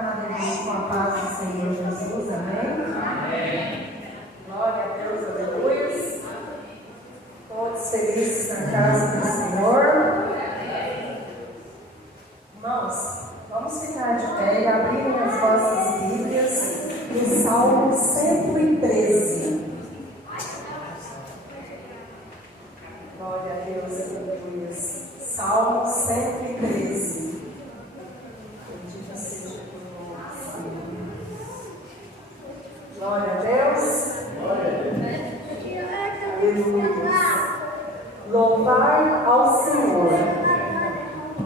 cada vez com a paz do Senhor Jesus, amém? Amém. Glória a Deus, aleluia. Todos felizes na casa do Senhor. Irmãos, vamos ficar de pé e abrirem as vossas Bíblias no Salmo 113. Glória a Deus, aleluia. Salmo 113. Bendito seja o nome do Senhor. Glória a Deus. Aleluia. Louvar ao Senhor.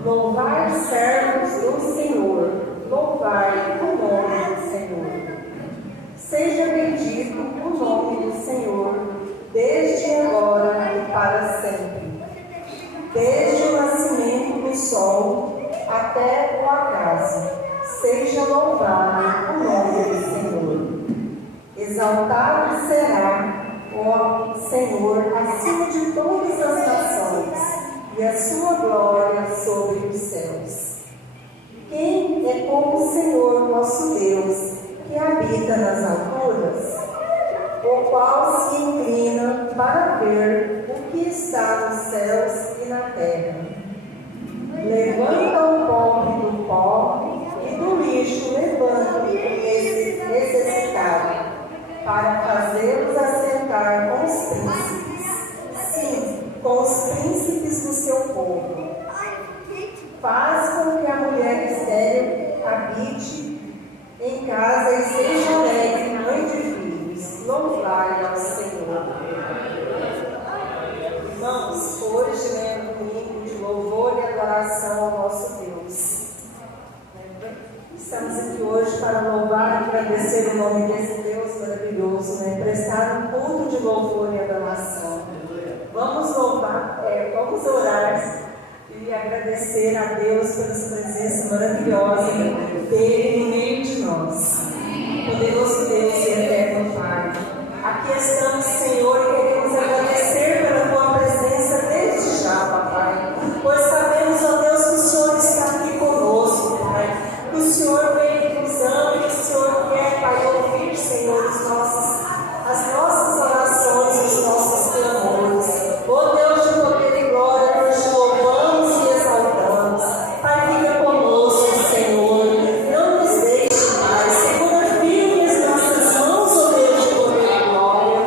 Louvar servos do Senhor. Louvar o nome do Senhor. Seja bendito o nome do Senhor, desde agora e para sempre. Desde o nascimento do sol até o acaso, seja louvado o nome do Senhor. Exaltado será o Senhor acima de todas as nações, e a sua glória sobre os céus. Quem é como o Senhor nosso Deus, que habita nas alturas, o qual se inclina para ver o que está nos céus e na terra. Levanta o pobre do pó e do lixo levanta o necessitado, para fazê-los assentar com os príncipes, sim, com os príncipes do seu povo. Faz com que a mulher estéril habite em casa e seja alegre, mãe de filhos. Louvai ao Senhor. Irmãos, hoje é domingo de louvor e adoração ao nosso Deus. Estamos aqui hoje para louvar e agradecer o nome desse Deus maravilhoso, prestar um culto de louvor e adoração. Vamos louvar, vamos orar e agradecer a Deus pela sua presença maravilhosa dele no meio de nós. Poderoso Deus e eterno Pai, aqui estamos, Senhor, e queremos agradecer pela tua presença desde já, Papai, pois sabemos, ó Deus, que o Senhor está aqui conosco, Pai, que o Senhor vem nos ama e que o Senhor quer, Pai, ouvir, Senhor, as nossas orações, os nossos clamores. Ó Deus de poder e glória, nós te louvamos e exaltamos. Pai, fica conosco, Senhor. Não nos deixe, Pai. Segura firme as nossas mãos, ó Deus de poder e glória.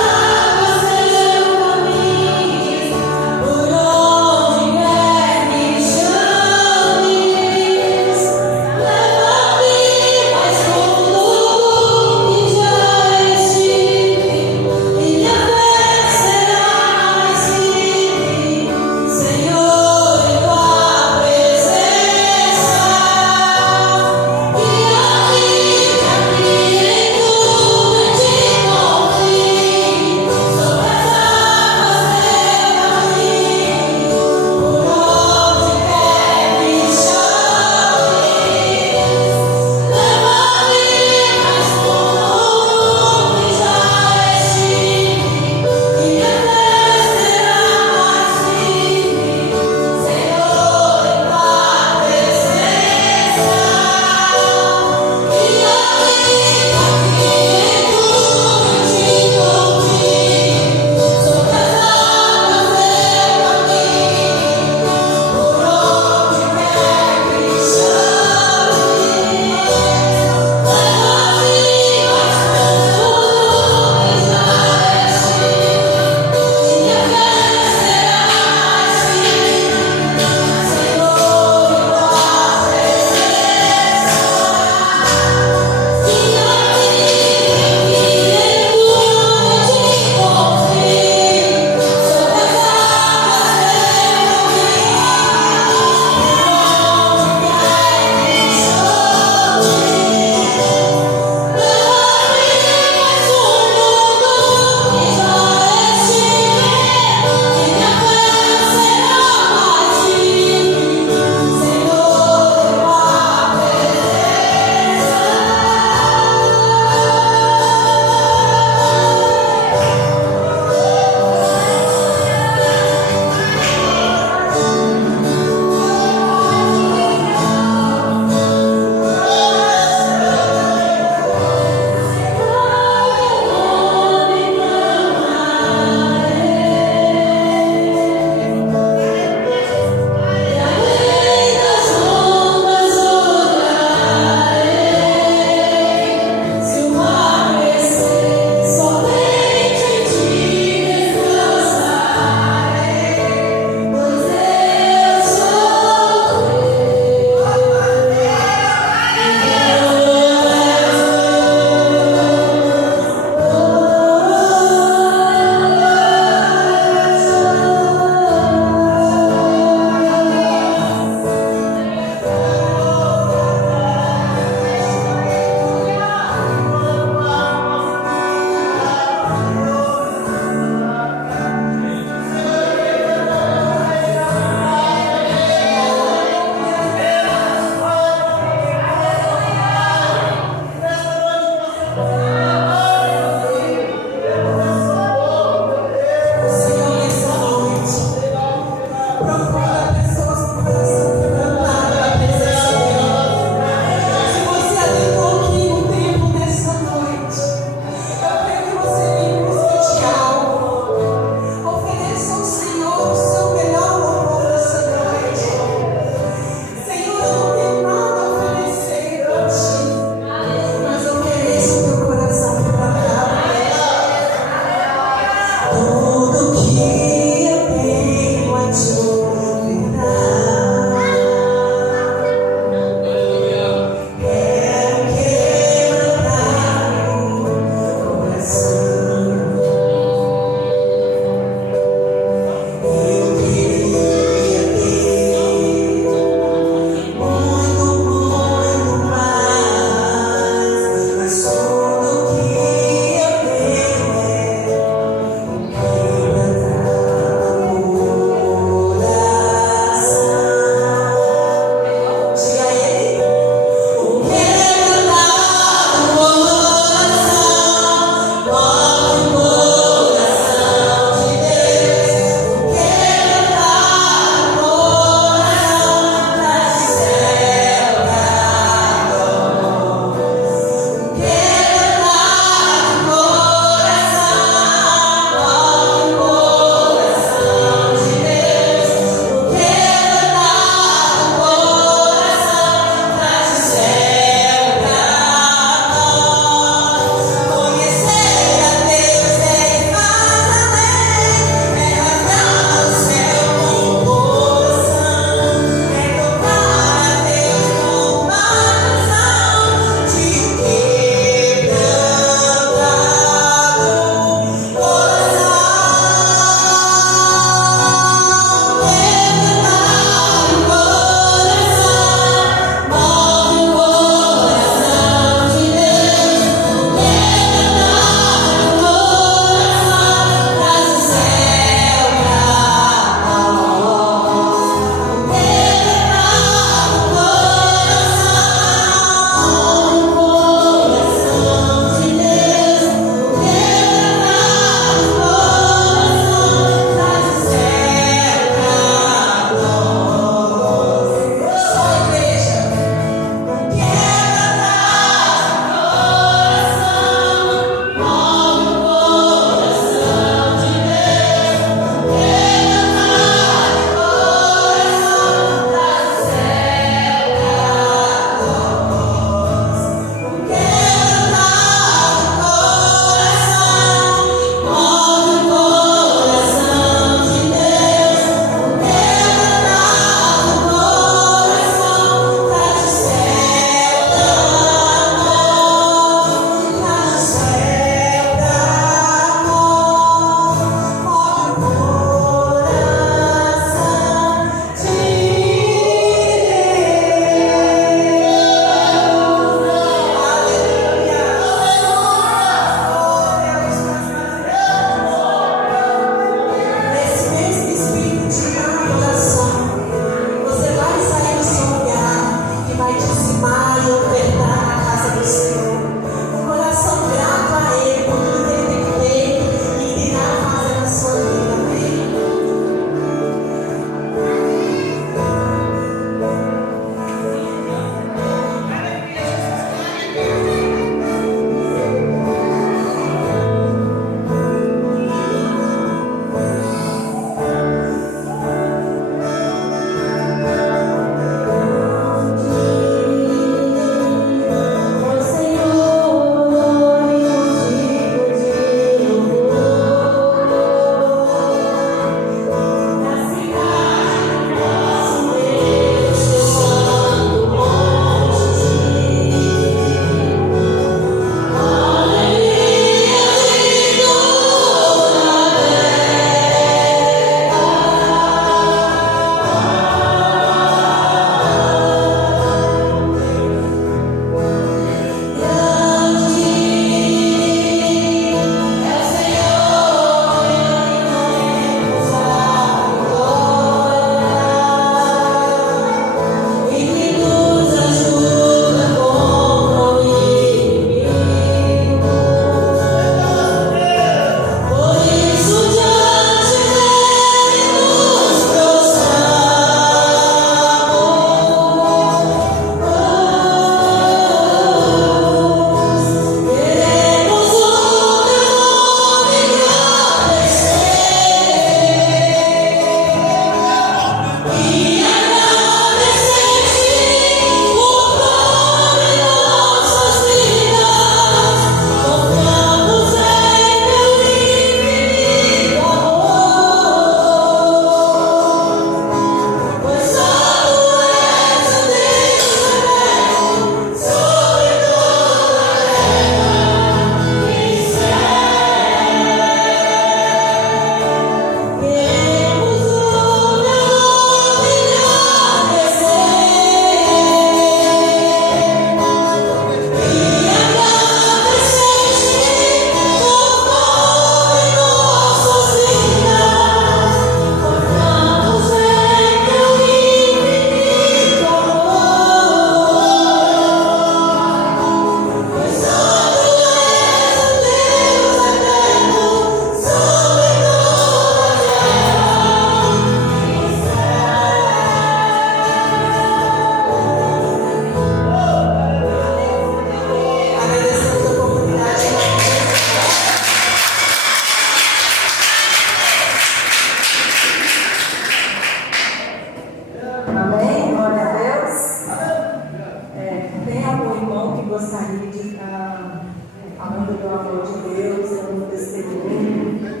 falando do amor de Deus, dando testemunho.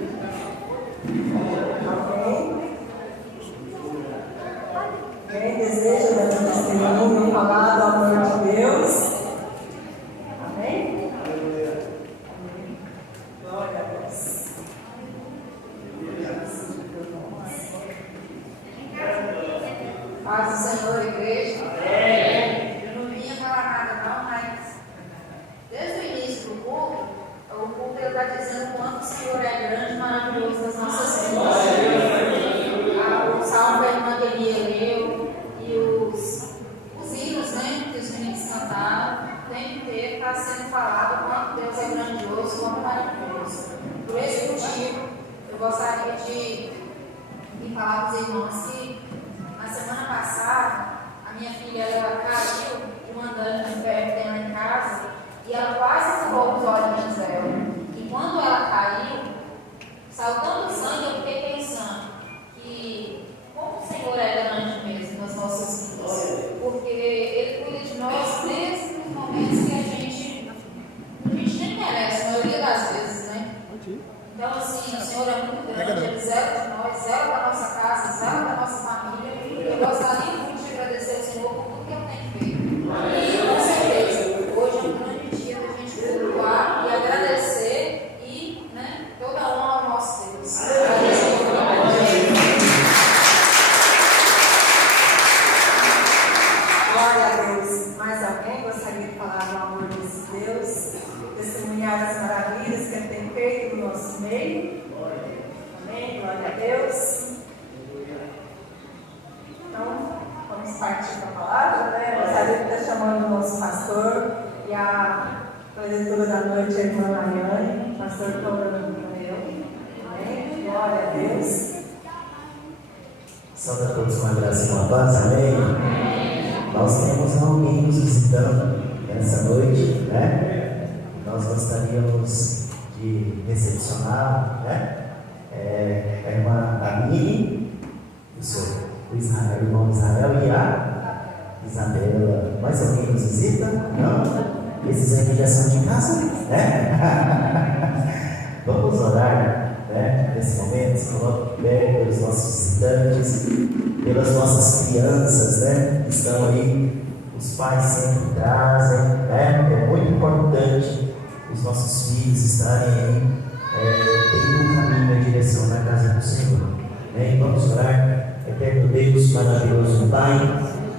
Amém? Quem deseja dar testemunho e falar do amor de Deus? Amém? Glória a Deus. Paz do Senhor, igreja. Eu não vinha falar nada não, mas desde o início do culto está dizendo o quanto o Senhor é grande e maravilhoso nas nossas vidas. O salmo da irmã Guilherme leu e os hinos, né, que os meninos cantaram, tem que estar sendo falado o quanto Deus é grandioso, o quanto maravilhoso. Por esse motivo, eu gostaria de falar para os irmãos que na semana passada, a minha filha ela caiu de um andame de ferro que tem lá em casa e ela quase ficou os olhinhos dela. E quando ela caiu, saiu tanto sangue, eu fiquei pensando que como o Senhor é grande mesmo nas nossas vidas, porque Ele cuida de nós desde os momentos que a gente nem merece, a maioria das vezes, né? Então, assim, o Senhor é muito grande, Ele zela de nós, zela da nossa casa, zela da nossa família. Eu gostaria muito de agradecer ao Senhor por tudo que Ele tem feito. E, com certeza, hoje é um grande dia da gente cultuar e agradecer e, né, toda a honra ao nosso Deus. Glória a Deus. Mais alguém gostaria de falar do amor desse Deus? Testemunhar as maravilhas que Ele tem feito no nosso meio? Amém? Glória a Deus. Então, vamos partir para a palavra, né? Eu gostaria de estar chamando o nosso pastor e a preletora da noite, a irmã Mariane, pastor Paulo. Amém? Glória a Deus. Salve a todos com a graça e com a paz, amém? Nós temos alguém nos visitando nessa noite, né? Nós gostaríamos de recepcionar, né? A irmã Aline, o irmão Israel e a Isabela. Mais alguém nos visita? Não? Esses aqui já são de casa, né? Vamos orar, né? Nesse momento, se coloque de pé pelos nossos visitantes, pelas nossas crianças, né? Que estão aí, os pais sempre trazem, né? É muito importante os nossos filhos estarem aí em um caminho em direção na casa do Senhor, né? E vamos orar. Eterno Deus, maravilhoso Pai,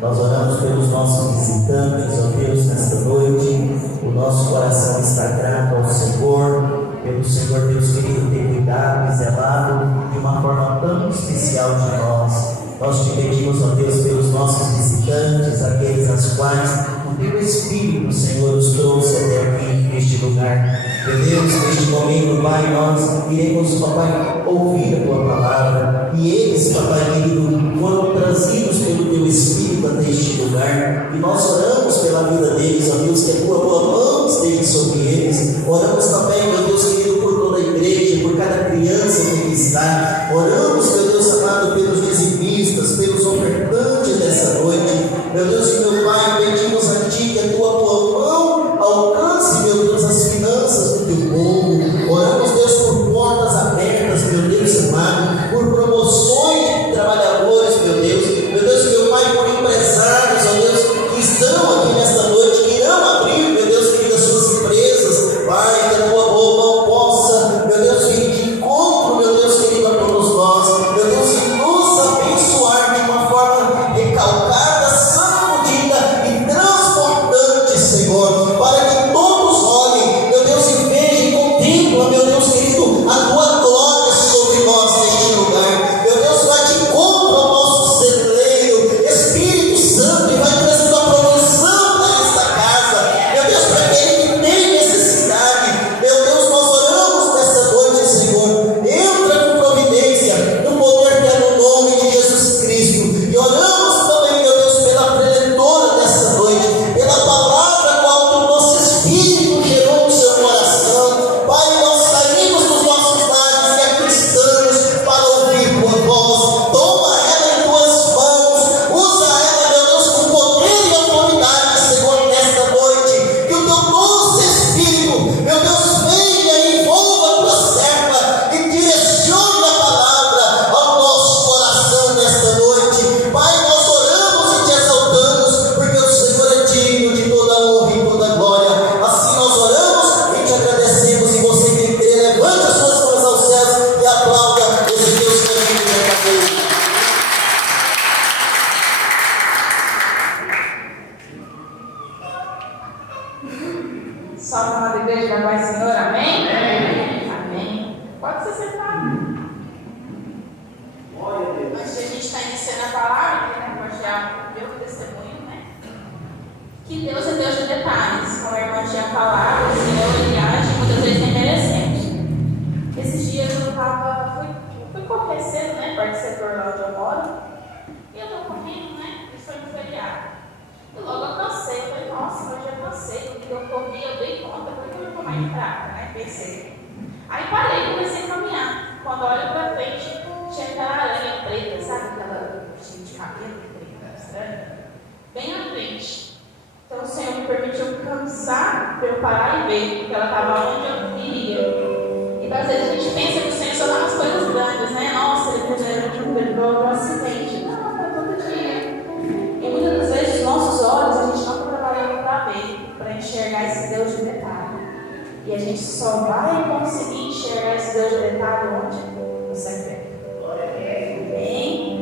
nós oramos pelos nossos visitantes, ó Deus, nesta noite. O nosso coração está grato ao Senhor, pelo Senhor, Deus querido, ter cuidado e zelado de uma forma tão especial de nós. Nós te pedimos, ó Deus, pelos nossos visitantes, aqueles aos quais o Teu Espírito, Senhor, os trouxe até aqui neste lugar. Meu Deus, neste momento, Pai, nós iremos, papai, ouvir a Tua palavra. E eles, papai querido, foram trazidos pelo Teu Espírito até este lugar. E nós oramos pela vida deles, ó Deus, que a Tua mão esteja sobre eles. Oramos também, meu Deus querido, por toda a igreja, por cada criança que aqui está. Oramos, meu Deus amado, pelos dizimistas, pelos ofertantes dessa noite. Meu Deus e meu Pai, pedimos a Ti que a Tua mão alcance, meu Deus, as finanças do Teu povo. Oramos, Deus, por portas abertas, meu Deus amado, por promoções de trabalhadores, meu Deus e meu Pai, por empresários, ó Deus, que estão aqui nesta noite, que irão abrir, meu Deus querido, as suas empresas. Pai, que a Tua boa mão possa, meu Deus, vir de encontro, meu Deus querido, a todos nós, meu Deus, e nos abençoar de uma forma recalcada, sacudida e transportante, Senhor, para que todos olhem, meu Deus, e vejam e contemplem, meu Deus querido, a Tua glória sobre nós neste lugar. Meu Deus, vai de encontro ao nosso celeiro, Espírito Santo, e vai trazendo a provisão nesta casa, meu Deus, para aquele que tem necessidade. Meu Deus, nós oramos nessa noite, Senhor, entra com providência, no poder que é no nome de Jesus Cristo, e oramos também, meu Deus, pela preletora dessa noite, pela palavra qual o nosso Espírito gerou no seu coração. Pai, nós saímos dos nossos lares e aqui estamos para ouvir Tua voz. Toma ela em Tuas mãos, usa ela, meu Deus, com poder e autoridade, Senhor, nesta noite. Que o Teu nome amada igreja da Pai Senhor, amém? Amém. Pode se sentar. Antes de a gente estar iniciando a palavra, eu queria compartilhar o meu testemunho, né? Que Deus é Deus de detalhes. Como a irmã tinha falado, o Senhor ele age muitas vezes nem merecemos. Esses dias eu fui correr cedo, né? Perto do setor lá onde eu moro. E eu estou correndo, né? Isso foi no feriado. E logo eu cansei. Eu falei, nossa, hoje eu cansei. Porque eu corri, eu dei conta, porque eu não estou mais fraca, né? Pensei. Aí parei e comecei a caminhar. Quando olho pra frente, tinha aquela aranha preta, sabe? Aquela cheia de cabelo preta, estranha. Bem na frente. Então o Senhor me permitiu cansar para eu parar e ver, porque ela estava onde eu iria. E às vezes a gente pensa que o Senhor só dá umas coisas grandes, né? Nossa, ele perdoou o acidente. Não, é todo dia. E muitas das vezes os nossos olhos a gente não está trabalhando para ver, para enxergar esse Deus de detalhe. E a gente só vai conseguir enxergar esse Deus de detalhe onde? No secreto. Amém?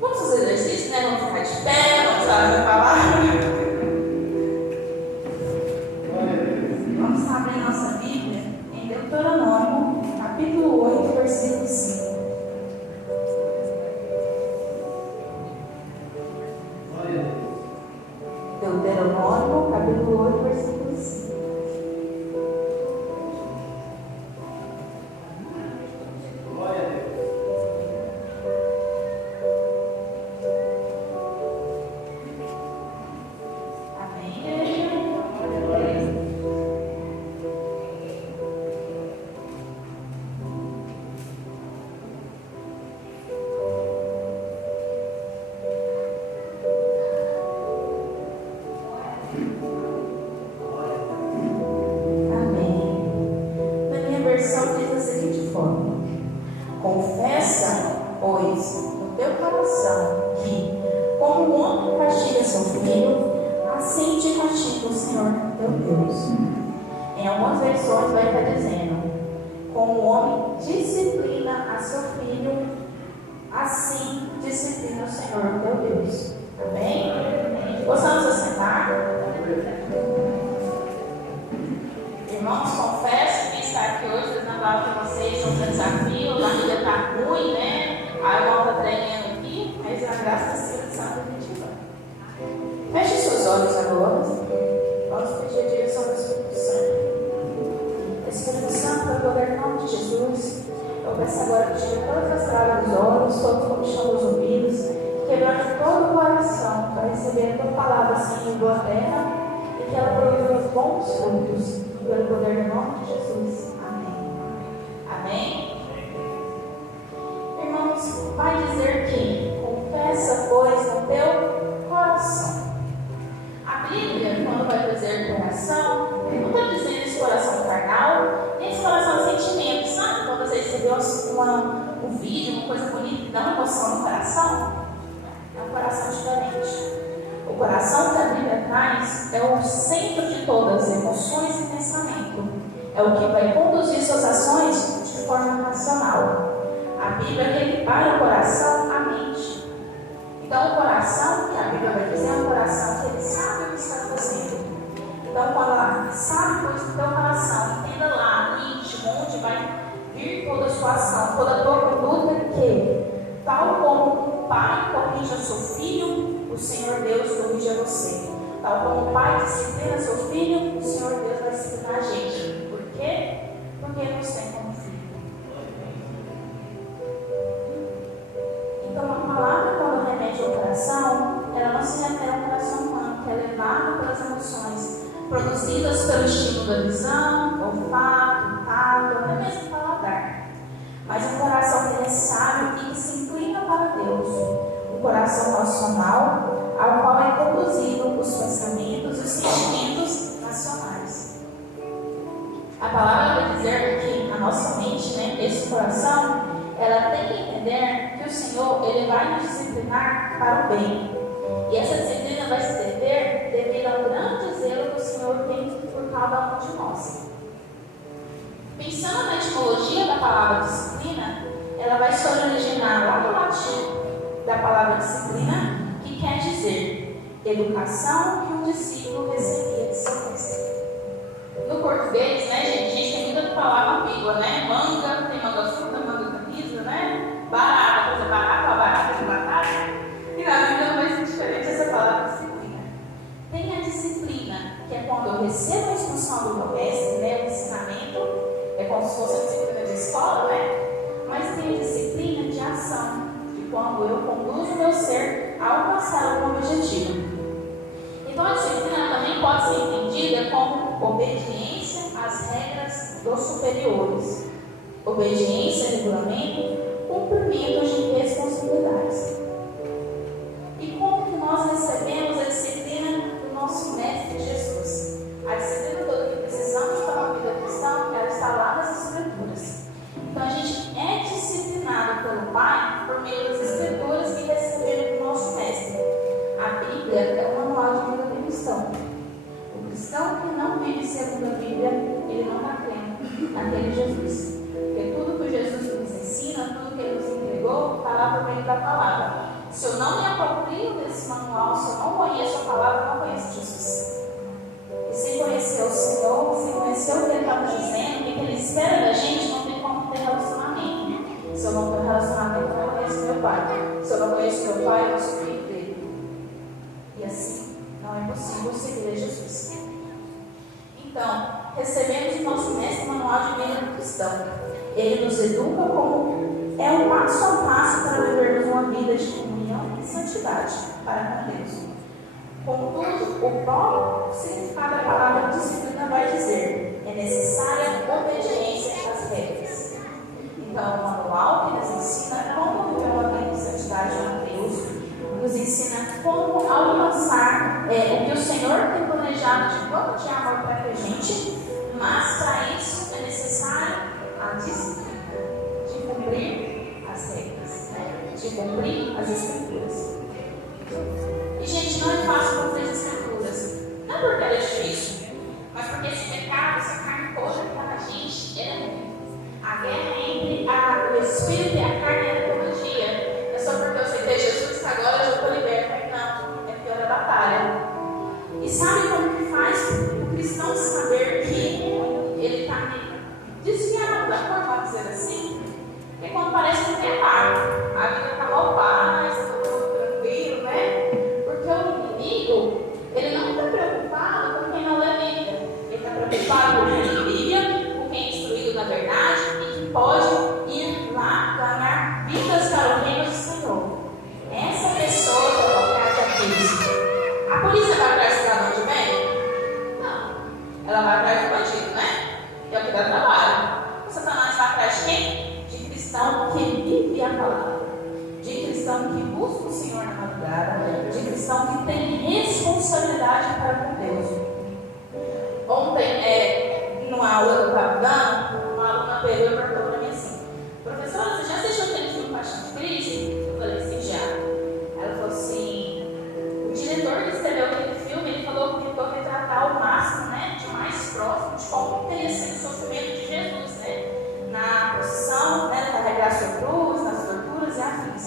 Vamos fazer exercício, né? Vamos ficar de pé, vamos falar a palavra. Vamos abrir nossa Bíblia em Deuteronômio, capítulo 8, versículo 5. Deuteronômio, capítulo 8, versículo 5. Confessa, pois, no teu coração que, como o homem castiga seu filho, assim te castiga o Senhor teu Deus. Em algumas versões vai estar dizendo, como o homem disciplina a seu filho, assim disciplina o Senhor teu Deus. Amém? Possamos assentar? Irmãos, confesso que estar aqui hoje trazendo a palavra para vocês é um desafio, a vida está ruim, né? A irmã está treinando aqui, mas a graça do Espírito Santo a gente vai. Feche seus olhos agora. Vamos pedir a direção do Espírito Santo. Espírito Santo, pelo poder em nome de Jesus, eu peço agora que tire todas as travas dos olhos, todos os comichão dos ouvidos, quebrando todo o coração para receber a tua palavra assim em boa terra e que ela produza bons frutos. Pelo poder do nome de Jesus. Amém. Amém? Irmãos, vai dizer que confessa, pois, no teu coração. A Bíblia, quando vai dizer coração, não está dizendo esse coração carnal, nem esse coração de sentimento. Sabe quando você recebeu um vídeo, uma coisa bonita que dá uma emoção no coração? É um coração diferente. O coração que a Bíblia traz é o centro de todas as emoções e pensamento. É o que vai conduzir suas ações de forma racional. A Bíblia equipara o coração à mente. Então, o coração, que a Bíblia vai dizer, é um coração que ele sabe o que está fazendo. Então, quando ela sabe coisa do teu coração, entenda lá, íntimo, onde vai vir toda a sua ação, toda a tua conduta, que, tal como um pai corrige o seu filho, o Senhor Deus corrige a você. Tal como o pai disciplina seu filho, o Senhor Deus vai disciplinar a gente. Por quê? Porque Ele nos tem como filho. Então, a palavra, quando remete ao coração, ela não se refere ao coração humano, que é levado pelas emoções produzidas pelo estímulo da visão, olfato, tato, até mesmo paladar. Mas um coração que é sábio e que se inclina para Deus. Um coração racional, ao qual é conduzido os pensamentos e os sentimentos racionais. A palavra vai dizer que a nossa mente, né, esse coração, ela tem que entender que o Senhor, Ele vai nos disciplinar para o bem. E essa disciplina vai se deter devido ao grande zelo que o Senhor tem por cada um de nós. Pensando na etimologia da palavra disciplina, ela vai se originar lá do latim da palavra disciplina, que quer dizer educação que um discípulo recebia de seu pai. no português, né, gente? A gente tem muita palavra ambígua, né? Manga, tem manga fruta, manga camisa, né? Barata, coisa barata, barata de batata. E na Bíblia não vai ser diferente essa palavra disciplina. Tem a disciplina, que é quando eu recebo a instrução do meu mestre, né? O ensinamento, é como se fosse a disciplina de escola, né? Mas tem a disciplina de ação, de quando eu conduzo o meu ser a alcançar algum objetivo. Então a disciplina também pode ser entendida como obediência às regras dos superiores, obediência a regulamento, cumprimento de responsabilidades. E como que nós recebemos a disciplina do nosso Mestre Jesus? A disciplina toda que precisamos para uma vida cristã, ela está lá nas Escrituras. Então a gente é disciplinado pelo Pai por meio das Escrituras que recebemos do nosso Mestre. A Bíblia é o manual de vida do cristão. O cristão que não vive segundo a Bíblia, ele não está crendo naquele Jesus. Porque tudo que Jesus nos ensina, tudo que ele nos entregou, está lá por meio da palavra. Se eu não me aproprio desse manual, se eu não conheço a palavra, eu não conheço Jesus. E sem conhecer o Senhor, sem conhecer o que Ele está nos dizendo, o que Ele espera da gente, não tem como ter relacionamento. Se eu não tenho relacionamento, eu não conheço meu Pai. Se eu não conheço meu Pai, eu não sou filho dele. E assim, não é possível seguir a Jesus. Então, recebemos o nosso mestre manual de vida do cristão. Ele nos educa como é um passo a passo para vivermos uma vida de comunhão e santidade para com Deus. Contudo, o próprio significado da palavra disciplina vai dizer: é necessária obediência às regras. Então, o manual que nos ensina como viver uma vida de santidade a Deus, nos ensina como alcançar o que o Senhor tem planejado de plano de amor para a gente, mas para isso é necessário a disciplina de cumprir as regras, de cumprir as Escrituras. E, gente, não é fácil cumprir as Escrituras. Não é porque é difícil, mas porque esse pecado, essa carne toda que está na gente, é ruim. A guerra entre o Espírito e a carne é todo dia. Não é só porque eu aceitei Jesus que agora eu já estou liberto. Não, é pior a batalha. E sabe como que faz o cristão saber que ele está desviado da cor, vamos dizer assim? Porque quando parece que tem paz, a vida está mal paz, está tudo tranquilo, né? Porque o inimigo, ele não está preocupado com quem não lê a Bíblia. Ele está preocupado com quem lê a Bíblia, com quem é instruído na verdade e que pode ir lá ganhar vidas para o reino do Senhor. Essa pessoa que é vontade a Cristo. A polícia vai atrás do ladrão de bem? Não. Ela vai atrás do bandido, né? É o que dá trabalho. O Satanás vai atrás de quem? De cristão que vive a palavra. De cristão que busca o Senhor na madrugada. De cristão que tem responsabilidade para com Deus. Ontem, numa aula que eu estava dando, uma aluna pegou e perguntou para mim assim: professora, você já assistiu aquele filme Paixão de Cristo? Eu falei assim, já. Ela falou assim: o diretor que escreveu aquele filme, ele falou que tentou retratar ao máximo, né, de mais próximo de como teria sido o sofrimento de Jesus, né, na procissão, né, na carregar sua cruz, nas torturas e afins.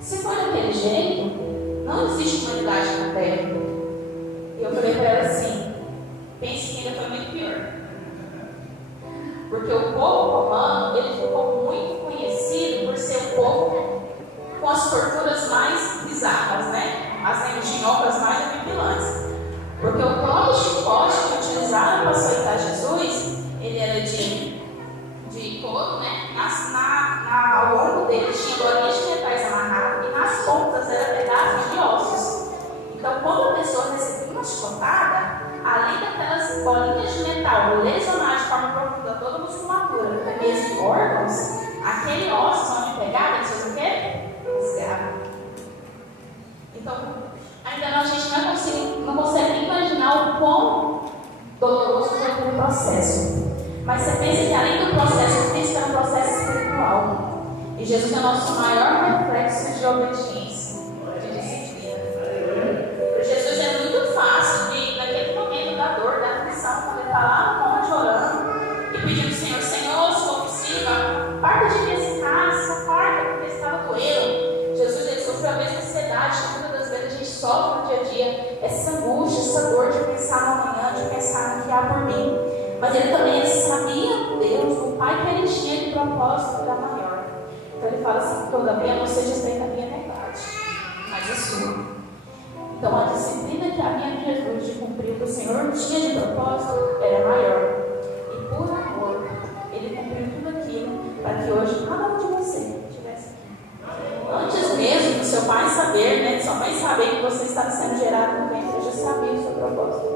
Se for daquele jeito, não existe humanidade na Terra. E eu falei para ela assim: pense que ainda foi muito pior. Porque o povo romano, ele ficou muito conhecido por ser um povo com as torturas mais bizarras, né? As engenhocas mais horripilantes. Porque o próprio chicote que utilizaram para açoitar Jesus, ele era de couro, né? Ao longo dele tinha bolinhas de metais amarradas e nas pontas eram pedaços de ossos. Então, quando a pessoa recebia uma chicotada, além daquelas bolinhas de metal lesionar de forma profunda toda a musculatura, até mesmo órgãos, aquele osso onde pegava, eles faziam o quê? Rasgavam. Então, ainda a gente não consegue imaginar o quão doloroso foi aquele processo. Mas você pensa que além do processo físico, é um processo espiritual. E Jesus é o nosso maior reflexo de obediência, de disciplina. Para Jesus é muito fácil de, naquele momento da dor, da aflição, quando ele está lá no monte orando e pedindo ao Senhor: Senhor, se for possível, parta de mim esse cálice, aparta, porque estava doendo. Jesus, ele sofreu a mesma ansiedade que muitas das vezes a gente sofre no dia a dia, essa angústia, essa dor de pensar no amanhã, de pensar no que há por mim. propósito era maior. Então ele fala assim: todavia não seja feita a minha vontade, mas a sua. Então a disciplina que havia em Jesus de cumprir o que o Senhor tinha de propósito era maior. E por amor, ele cumpriu tudo aquilo para que hoje cada um de vocês estivesse aqui. Antes mesmo do seu pai saber, né, de sua mãe saber que você estava sendo gerado no ventre, ele já sabia o seu propósito.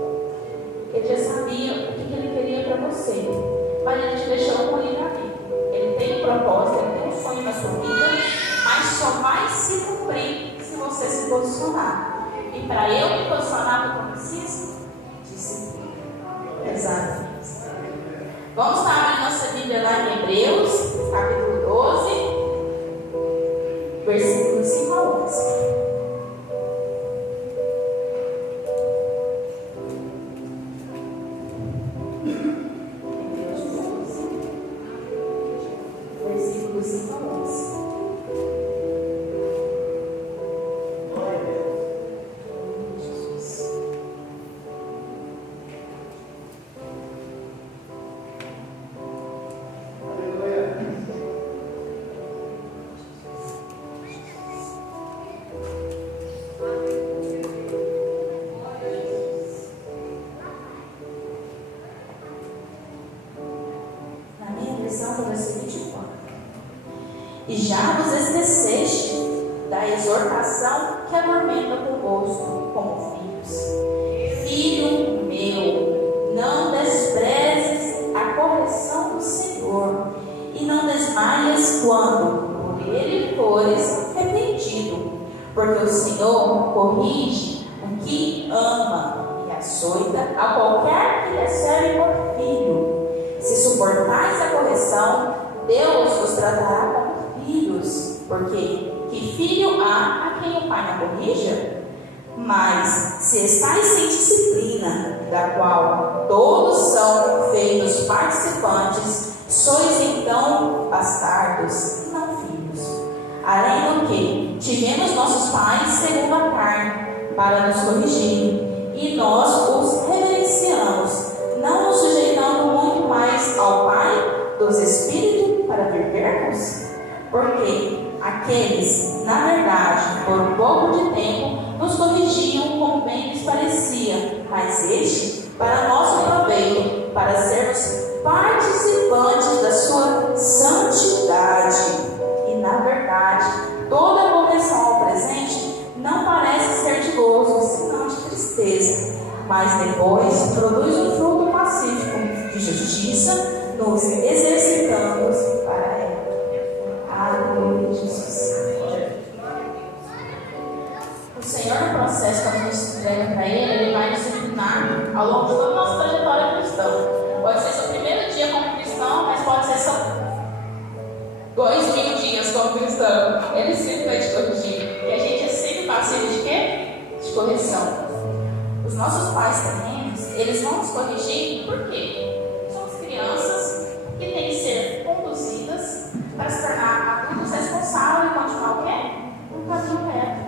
Ele já sabia o que ele queria para você. Mas ele te deixou um livre-arbítrio. Ele tem um propósito, ele tem um sonho na sua vida, mas só vai se cumprir se você se posicionar. E para eu me posicionar no que eu preciso, disciplina. Exatamente. Vamos estar abrindo nossa Bíblia lá em Hebreus, capítulo 12, versículos 5 a 11. E já vos esqueceste da exortação que amamenta convosco como filhos. Filho meu, não desprezes a correção do Senhor, e não desmaies quando por ele fores repreendido, porque o Senhor corrige o que ama e açoita a qualquer que recebe por filho. Se suportais a correção, Deus vos tratará como filhos, porque que filho há a quem o pai não corrija? Mas se estáis sem disciplina, da qual todos são feitos participantes, sois então bastardos e não filhos. Além do que, tivemos nossos pais segundo a carne, para nos corrigir, e nós os reverenciamos, não nos sujeitando muito mais ao Pai dos Espíritos para vivermos? Porque aqueles, na verdade, por um pouco de tempo, nos corrigiam como bem lhes parecia, mas este, para nosso proveito, para sermos participantes da sua santidade. E, na verdade, toda correção ao presente não parece ser de gozo, senão de tristeza, mas depois produz um fruto pacífico de justiça, nos exercitando para ela. Aleluia, Jesus. O Senhor, no processo, quando nos entrega para Ele vai nos disciplinar ao longo de toda a nossa trajetória cristã. Pode ser seu primeiro dia como cristão, mas pode ser seu 2000 dias como cristão. Ele sempre vai te corrigir. E a gente é sempre passível de quê? De correção. Os nossos pais terrenos, eles vão nos corrigir por quê? Somos crianças que têm que ser conduzidas para se tornar adultos responsáveis e continuar o quê? Um caminho reto.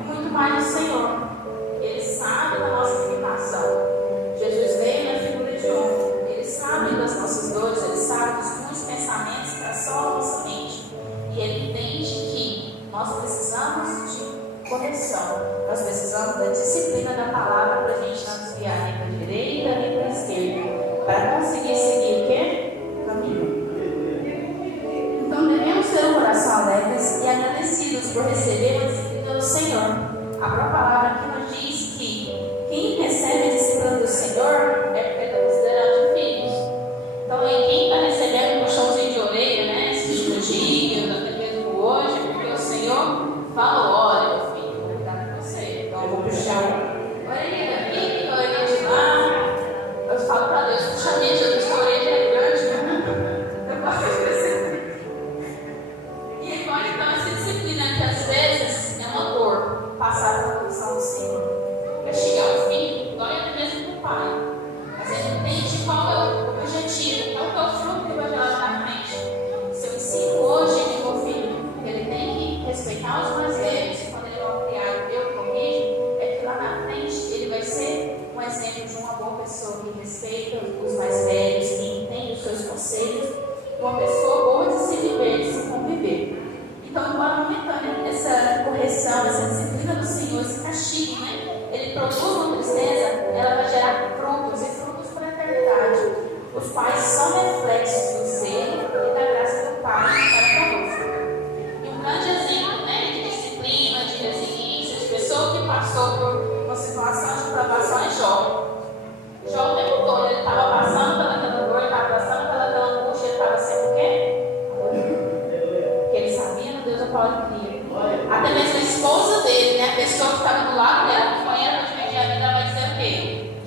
É muito mais do Senhor. Ele sabe da nossa limitação. Jesus veio na figura de homem. Ele sabe das nossas dores, ele sabe dos muitos pensamentos que assolam a nossa mente. E ele entende que nós precisamos de correção. Nós precisamos da disciplina da palavra para a gente não desviar nem para a direita nem para a esquerda, para conseguir seguir o quê? O caminho. Então devemos ter um coração alegres e agradecidos por receber a disciplina do Senhor. A própria palavra aqui nos diz que quem recebe a disciplina do Senhor é considerado de filhos. Então quem está recebendo um puxãozinho de orelha, né? Esse elogio, até mesmo hoje, porque o Senhor falou: olha, meu filho, vou cuidar de você. Então eu vou puxar a orelha daqui, a orelha de lá. Eu falo para Deus: puxa minha, Jesus, a orelha é grande, né? Eu posso esquecer. E agora então essa disciplina que às vezes é uma dor, passar pela posição do Senhor. Para chegar ao fim, dói até mesmo para o Pai. Mas ele entende qual é o objetivo, qual é o fruto que vai gerar lá na frente. Se eu ensino hoje, meu filho, ele tem que respeitar os mais velhos, quando ele vai criar eu corrijo, é que lá na frente ele vai ser um exemplo de uma boa pessoa que respeita os mais velhos, que entende os seus conselhos, uma pessoa boa castigo, né? Ele produz uma tristeza, ela vai gerar frutos, e frutos para a eternidade. Os pais são reflexos do ser e da graça do Pai para conosco. E um grande exemplo, né, de disciplina, de resiliência, de pessoa que passou por uma situação de provação é Jó. Jó o tempo todo, ele estava passando pelaquela dor, ele estava passando pelaquela angústia, ele estava sendo o quê? Porque ele sabia no Deus ao qual ele cria. Até mesmo a esposa dele, né, a pessoa que estava do lado dela, a companheira para dividir a vida, vai dizer o quê?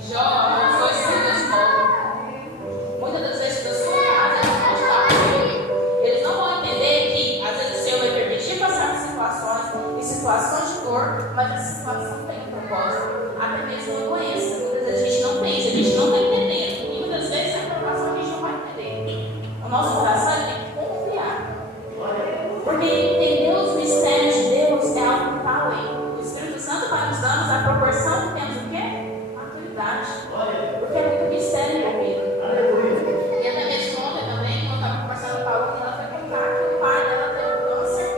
Jó, os dois filhos morrem. Muitas das vezes Deus faz, eles vão estar com ele. Eles não vão entender que às vezes o Senhor vai permitir passar por situações e situações de dor, mas essa situação tem um propósito. Até mesmo uma doença. Muitas vezes a gente não pensa, a gente não está entendendo. E muitas vezes é a provação que a gente não vai entender. O nosso coração tem que confiar. Porque entender os mistérios de Deus é algo que está além. O Espírito Santo vai nos dando a proporção que temos o quê? Maturidade. Porque é muito mistério envolvido. E até mesmo ontem também, quando eu estava conversando com a Paula, ela foi contar que o pai dela teve câncer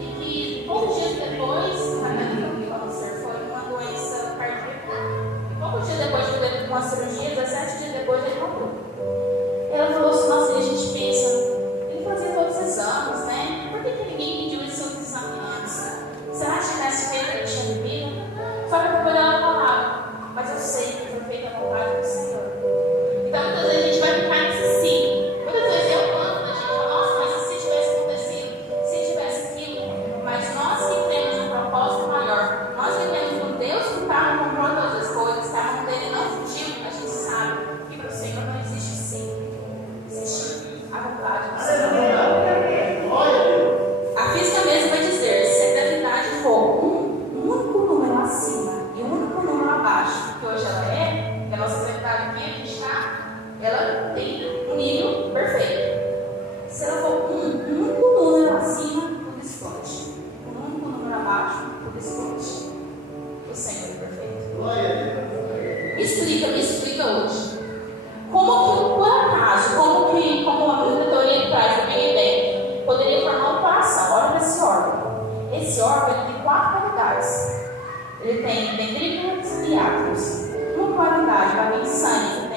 e que poucos dias depois, o câncer foi uma doença cardíaca. E poucos dias depois de ter uma cirurgia, 17 dias depois, ele morreu. Ela falou assim: nossa, e a gente pensa, ele fazia todos os exames, né? Por que ninguém pediu esses exames antes? Será que tivesse feito ele tinha vivido? Só que depois ela falava, mas eu sei que foi feita a vontade do Senhor. Então muitas vezes a gente vai ficar nesse sim. Muitas vezes eu ando, a gente fala, nossa, mas se tivesse acontecido, se tivesse aquilo. Mas nós que temos um propósito maior, nós que temos um Deus que está no controle de todas as coisas, que a mão dele não fugiu, a gente sabe que para o Senhor não existe sim. Existe a vontade do Senhor. A física mesmo vai dizer, se a gravidade for um único número acima e um único número abaixo, que hoje ela é, que a nossa gravidade aqui, a gente está, ela tem um nível perfeito. Se ela for um único número acima, tudo explode. Um único número abaixo, tudo explode. O Senhor é perfeito. Me explica hoje. Como que, por acaso, como a muita teoria traz do Big Bang, poderia formar um coração? Olha para esse órgão. Esse órgão ele tem 4 qualidades. Ele tem ventrículos e átrios. Uma qualidade vai vir sangue,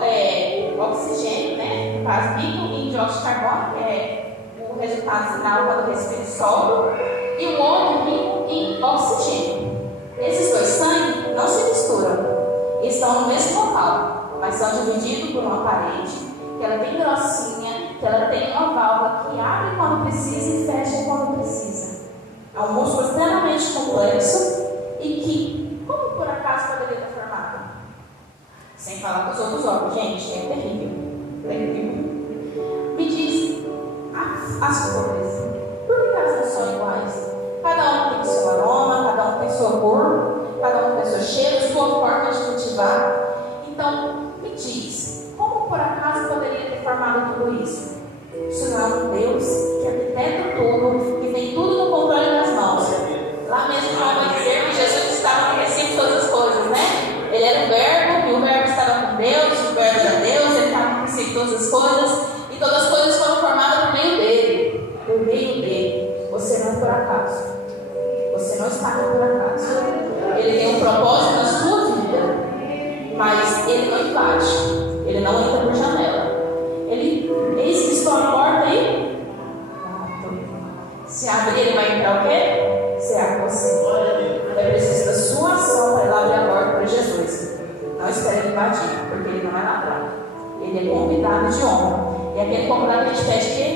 tem oxigênio, né? No caso, líquido e dióxido de carbono, que é o resultado final quando respira o solo, e o outro rico em oxigênio. Esses dois sangues não se misturam, estão no mesmo local, mas são divididos por uma parede, que ela é bem grossinha, que ela tem uma válvula que abre quando precisa e fecha quando precisa. É um músculo extremamente complexo e que, como por acaso, poderia ter formado? Sem falar dos outros órgãos, gente, é terrível. Me diz as cores. Por que elas não são iguais? Cada um tem seu aroma, cada um tem sua cor, cada um tem seu cheiro, sua forma de cultivar. Então, me diz, como por acaso poderia ter formado tudo isso? Isso não é um Deus que arquiteta tudo, que tem tudo no controle das mãos. Lá mesmo João vai dizer que Jesus estava no princípio de todas as coisas, né? Ele era o Verbo, e o Verbo estava com Deus, o Verbo era Deus, ele estava no princípio de todas as coisas, e todas as coisas foram formadas por meio dele. Por meio dele. Você não é por acaso. Você não está aqui por acaso. Ele tem um propósito na sua vida, mas ele não invade. Ele não entra por janela. Eis que estou à porta aí. Se abrir, ele vai entrar o quê? Se abre você. É preciso da sua ação para ele abrir a porta para Jesus. Não espere ele invadir, porque ele não é ladrão. Ele é convidado de honra. E aquele convidado que a gente pede o quê?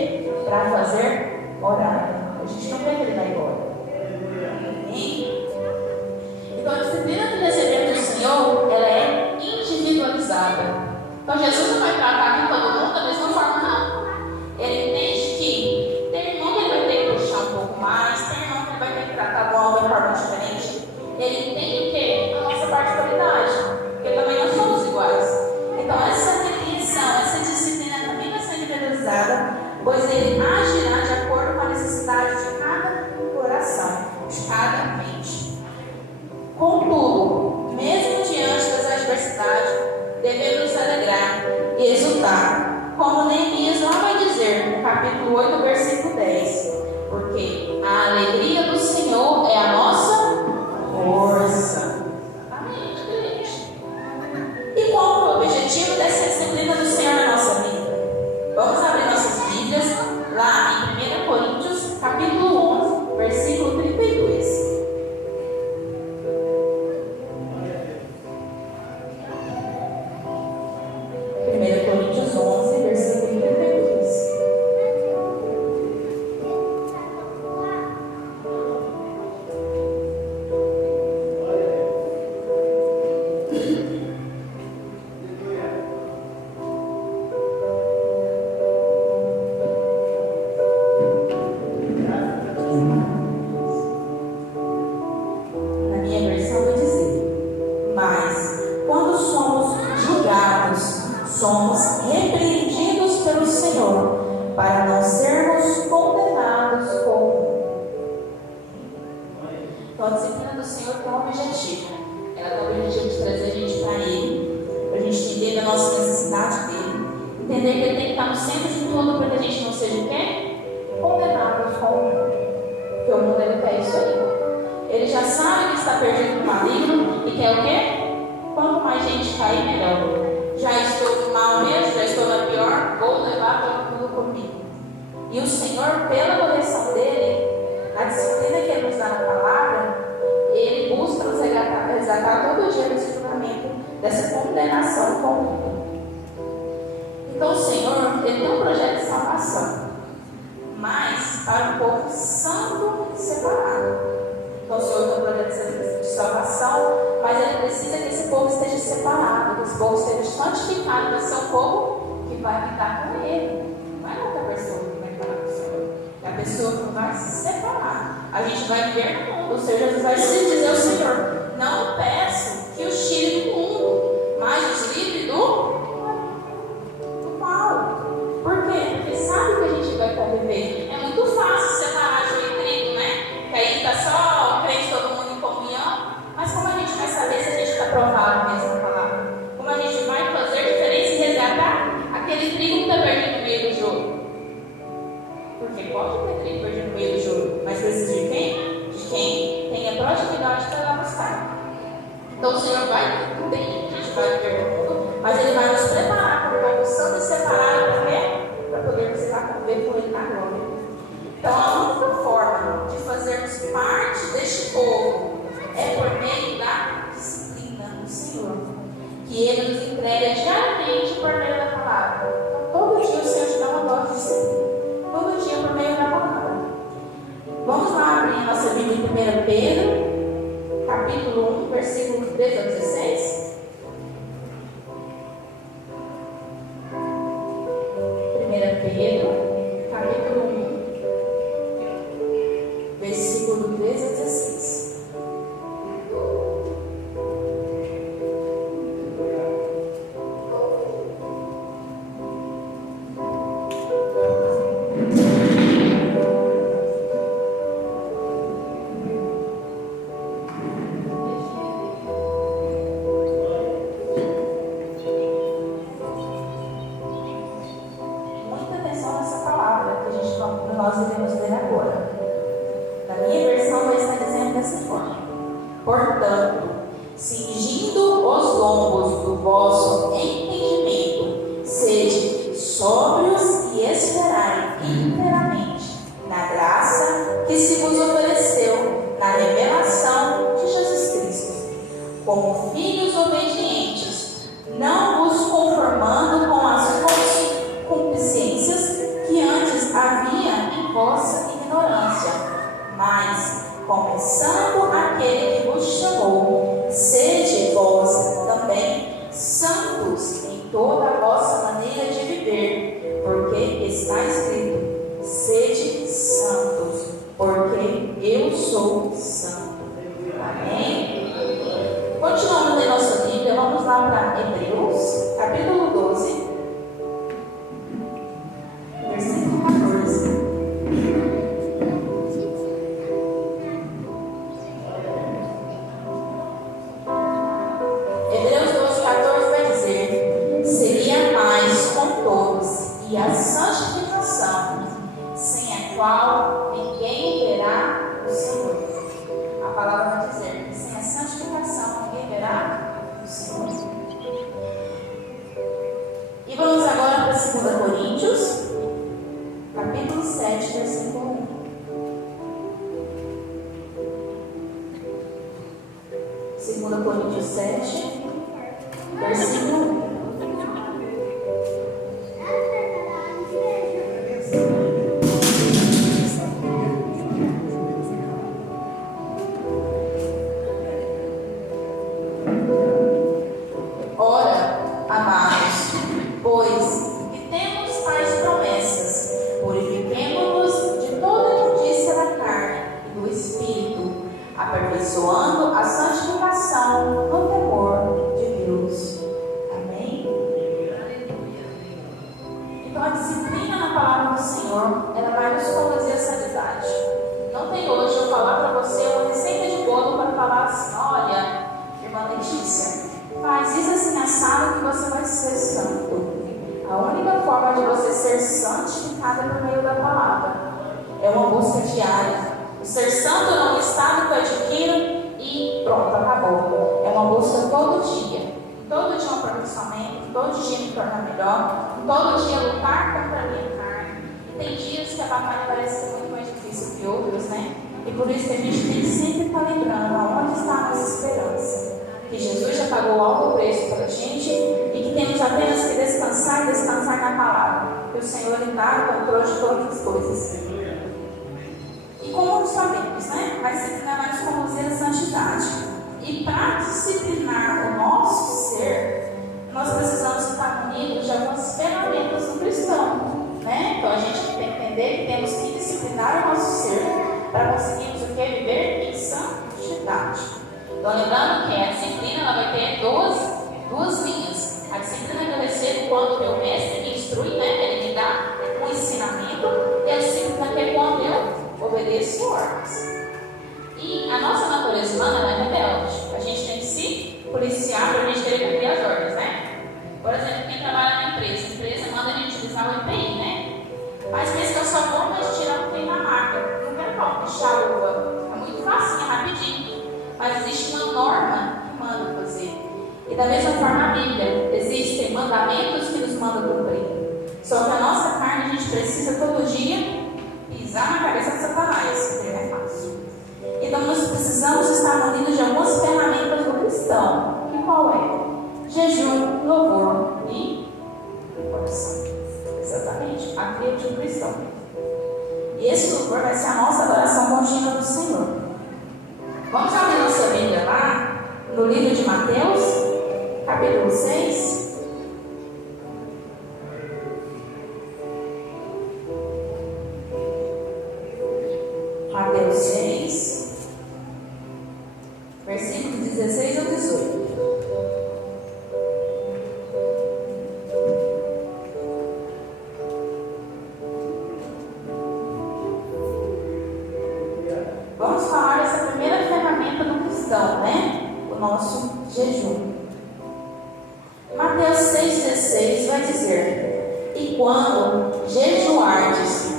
Para fazer orar. A gente não quer que ele vá embora. Amém? Então a disciplina que recebemos do Senhor, ela é individualizada. Então Jesus não vai tratar com todo mundo da mesma forma, não. Ele entende que tem irmão que ele vai ter que puxar um pouco mais, tem irmão que ele vai ter que tratar de uma forma diferente. Ele entende o quê? A nossa particularidade, porque também não somos iguais. Então essa definição, essa disciplina também vai ser individualizada, pois ele agirá de acordo com a necessidade de cada coração, de cada mente. Contudo, mesmo diante das adversidades, devemos nos alegrar e exultar, como Neemias lá vai dizer no capítulo 8, versículo 10, porque a alegria do Senhor é a nossa força. somos repreendidos pelo Senhor, para não sermos condenados com o mundo. Então a disciplina do Senhor tem um objetivo. Ela tem o objetivo de trazer a gente para Ele, para a gente entender a nossa necessidade dele, entender que Ele tem que estar no centro de tudo, para que a gente não seja o quê? Condenados com o mundo. Porque o mundo ele quer isso aí. Ele já sabe que está perdido no maligno e quer o quê? Quanto mais gente cair, melhor. Já estou mal mesmo, já estou na pior, vou levar todo mundo comigo. E o Senhor, pela correção dele, a disciplina que Ele nos dá na palavra, Ele busca nos resgatar todo dia desse julgamento, dessa condenação com o mundo. Então o Senhor, Ele tem um projeto de salvação, mas para um povo santo e separado. Então o Senhor tem um projeto de salvação, mas Ele precisa que esse povo esteja separado, que esse povo esteja santificado, para ser um povo que vai habitar com Ele. Não é outra pessoa que vai falar com o Senhor, é a pessoa que vai se separar. A gente vai viver no mundo, ou seja, Jesus vai se dizer ao Senhor: não peço que os tire do mundo, mas os livre do mal. Por quê? Porque sabe que a gente vai conviver. É muito fácil separar joio e trigo, né? Que aí está só crente, todo mundo em comunhão. Mas como a gente vai saber se a gente está provado mesmo na palavra? Como a gente vai fazer diferença e resgatar aquele trigo que está perdido no meio do jogo? Porque pode ter trigo perdido no meio do jogo, mas precisa de quem? De quem tem a proatividade para lá buscar. Então o Senhor vai, tem, a gente vai viver no mundo, mas Ele vai nos preparar para o povo santo e separado para quê? Para podermos estar conviver com Ele na glória. Então a única forma de fazermos parte deste povo é por meio da disciplina do Senhor, que Ele nos entrega diariamente por meio da palavra. Então todo dia o Senhor te dá uma dose de disciplina, todo dia por meio da palavra. Vamos lá abrir a nossa Bíblia em 1 Pedro, capítulo 1, versículo 13 a 16. 1 Pedro, capítulo 1, versículo 13 a 16. Nós iremos ler agora. Na minha versão vai estar dizendo dessa forma: portanto, cingindo os lombos do vosso entendimento, sede sóbrios e esperai inteiramente na graça que se vos ofereceu na revelação de Jesus Cristo. Como filhos obedientes, não vos conformando com as concupiscências que antes havia em vossa ignorância, mas, começando aquele que vos chamou, sede vós também santos em toda a vossa maneira de viver, porque está escrito: sede santos, porque eu sou santo. Amém? Continuando a ler nossa Bíblia, vamos lá para Hebreus, capítulo 12. Versículo 14. Hebreus 12, 14 vai dizer: seria mais com todos e a santificação, sem a qual ninguém verá o Senhor. A palavra vai dizer que sem a santificação ninguém verá o Senhor. E vamos agora para 2 Coríntios, capítulo 7, versículo 1. 2 Coríntios 7, versículo 1. Ora, amados, pois que temos Senhor, ela vai nos conduzir à santidade. Não tem hoje eu falar para você uma receita de bolo para falar assim: olha, irmã Letícia, faz isso assim assado que você vai ser santo. A única forma de você ser santificado é por meio da palavra. É uma busca diária. O ser santo não é um estado que eu adquiro e pronto, acabou. É uma busca todo dia. Todo dia um aperfeiçoamento, todo dia me tornar melhor, todo dia lutar contra a minha carne. E tem dias que a batalha parece ser muito mais difícil que outros, né? E por isso que a gente tem que sempre estar lembrando aonde está a nossa esperança. Que Jesus já pagou alto preço para a gente e que temos apenas que descansar e descansar na palavra. Que o Senhor está no controle de todas as coisas. E como sabemos, né? Vai nos conduzir à santidade. E para disciplinar o nosso ser, nós precisamos estar munidos de algumas ferramentas do cristão, né? Então a gente tem que entender que temos que disciplinar o nosso ser para conseguirmos o que? Viver em santidade. Então lembrando que a disciplina ela vai ter duas linhas. A disciplina que eu recebo quando meu mestre me instrui, né? Ele me dá um ensinamento, e a disciplina que é quando eu obedeço ordens. E a nossa natureza humana ela é rebelde. A gente tem que se policiar para a gente querer cumprir as ordens, né? Por exemplo, quem trabalha na empresa, a empresa manda a gente utilizar o EPI, né? Mas pensa que eu só vou tirar o EPI na marca. Não quero puxar a luva. É muito fácil, é rapidinho. Mas existe uma norma que manda fazer. E da mesma forma a Bíblia, existem mandamentos que nos mandam cumprir. Só que a nossa carne a gente precisa todo dia pisar na cabeça de Satanás, porque não é fácil. Então nós precisamos estar munidos de algumas ferramentas do cristão. E qual é? Jejum, louvor e oração. Exatamente, a cria de um cristão. E esse louvor vai ser a nossa adoração contínua do Senhor. Vamos abrir nossa Bíblia lá no livro de Mateus, capítulo 6. Mateus 6. Versículos 16 ao 18. Vamos falar dessa primeira ferramenta do cristão, né? O nosso jejum. Mateus 6,16 vai dizer: e quando jejuardes,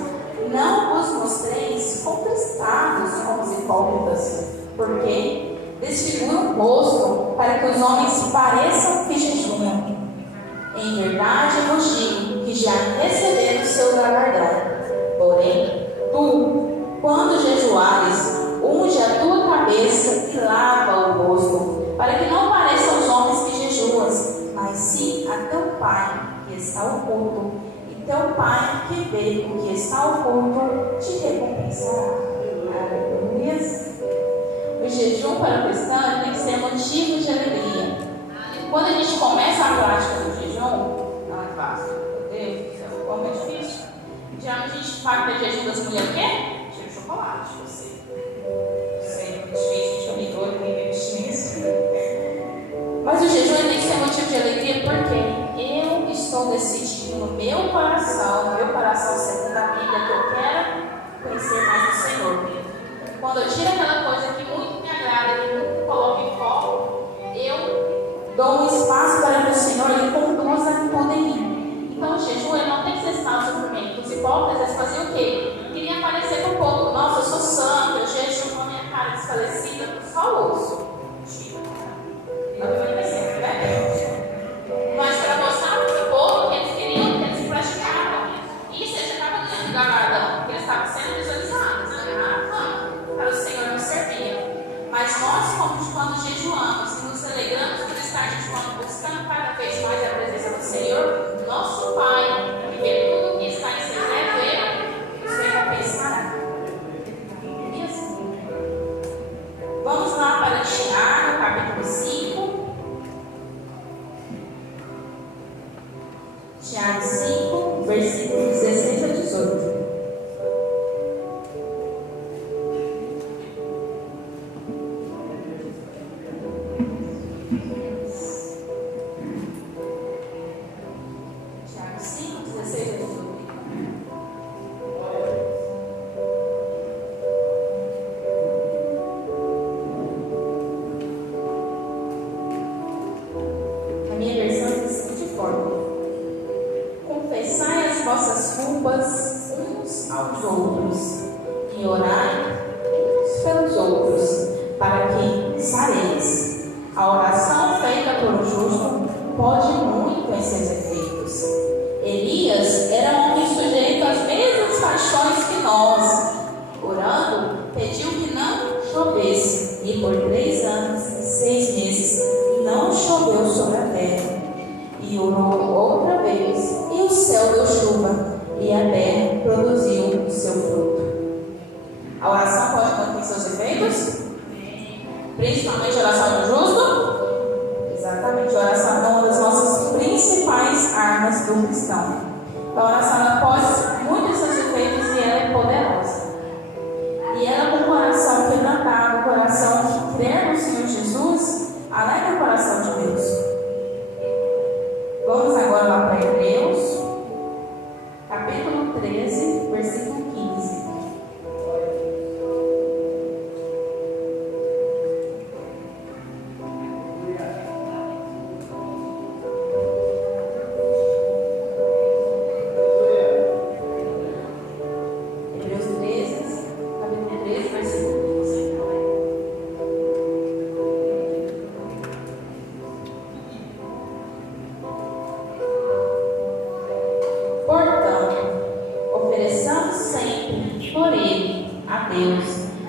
não vos mostreis contestados como os hipócritas, porque desfiguram o rosto para que os homens pareçam que jejuam. Em verdade vos digo que já receberam o seu galardão. Porém, tu, quando jejuares, unge a tua cabeça e lava o rosto, para que não pareçam os homens que jejuas, mas sim a teu Pai que está oculto, e teu Pai que vê o que está oculto te recompensará. Aleluia. O jejum para o cristão tem que ser motivo de alegria. Quando a gente começa a prática do jejum, não é fácil. Meu Deus do céu, como é difícil. Geralmente a gente fala que é jejum das mulheres, o quê? Tira chocolate, você. Sei, é muito difícil, a gente obrigou a investir nisso. Mas o jejum tem que ser motivo de alegria porque eu estou decidindo no meu coração segundo a Bíblia, que eu quero conhecer mais o Senhor. Quando eu tiro aquela coisa que muito me agrada, que muito me coloca em foco, eu dou um espaço para que o Senhor ele conduza tudo em mim. Então o jejum ele não tem que ser sinal de sofrimento. Os hipócritas eles faziam o quê? Queriam aparecer com o povo. Nossa, eu sou santo, eu jejum com a minha cara desfalecida, só o osso. Mas para mostrar para o povo que eles queriam, que eles praticavam. Isso eles estavam ganhando galardão, porque eles estavam sendo visualizados, para o Senhor nos servir. Mas nós, quando jejuamos e nos alegramos por estar jejuando, buscando cada vez mais a presença do Senhor, nosso Pai, que vê tudo que está em secreto, nos recompensará. Vamos lá para Tiago, capítulo 5. Tiago 5, versículos 16 a 18. Tiago 5, 16 a 18. em seus efeitos. Elias era um homem sujeito às mesmas paixões que nós. Orando, pediu que não chovesse, e por 3 anos e 6 meses não choveu sobre a terra. E orou outra vez, e o céu deu chuva, e a terra produziu o seu fruto. A oração pode manter seus efeitos? Principalmente a oração do justo? Exatamente, a oração é uma das nossas principais armas do cristão. A oração ela pode muitos seus efeitos e ela é poderosa. E ela, com o coração quebrantado, o coração que crê no Senhor Jesus, alegra o coração de Deus. Vamos agora lá para Hebreus, capítulo 13, versículo 15.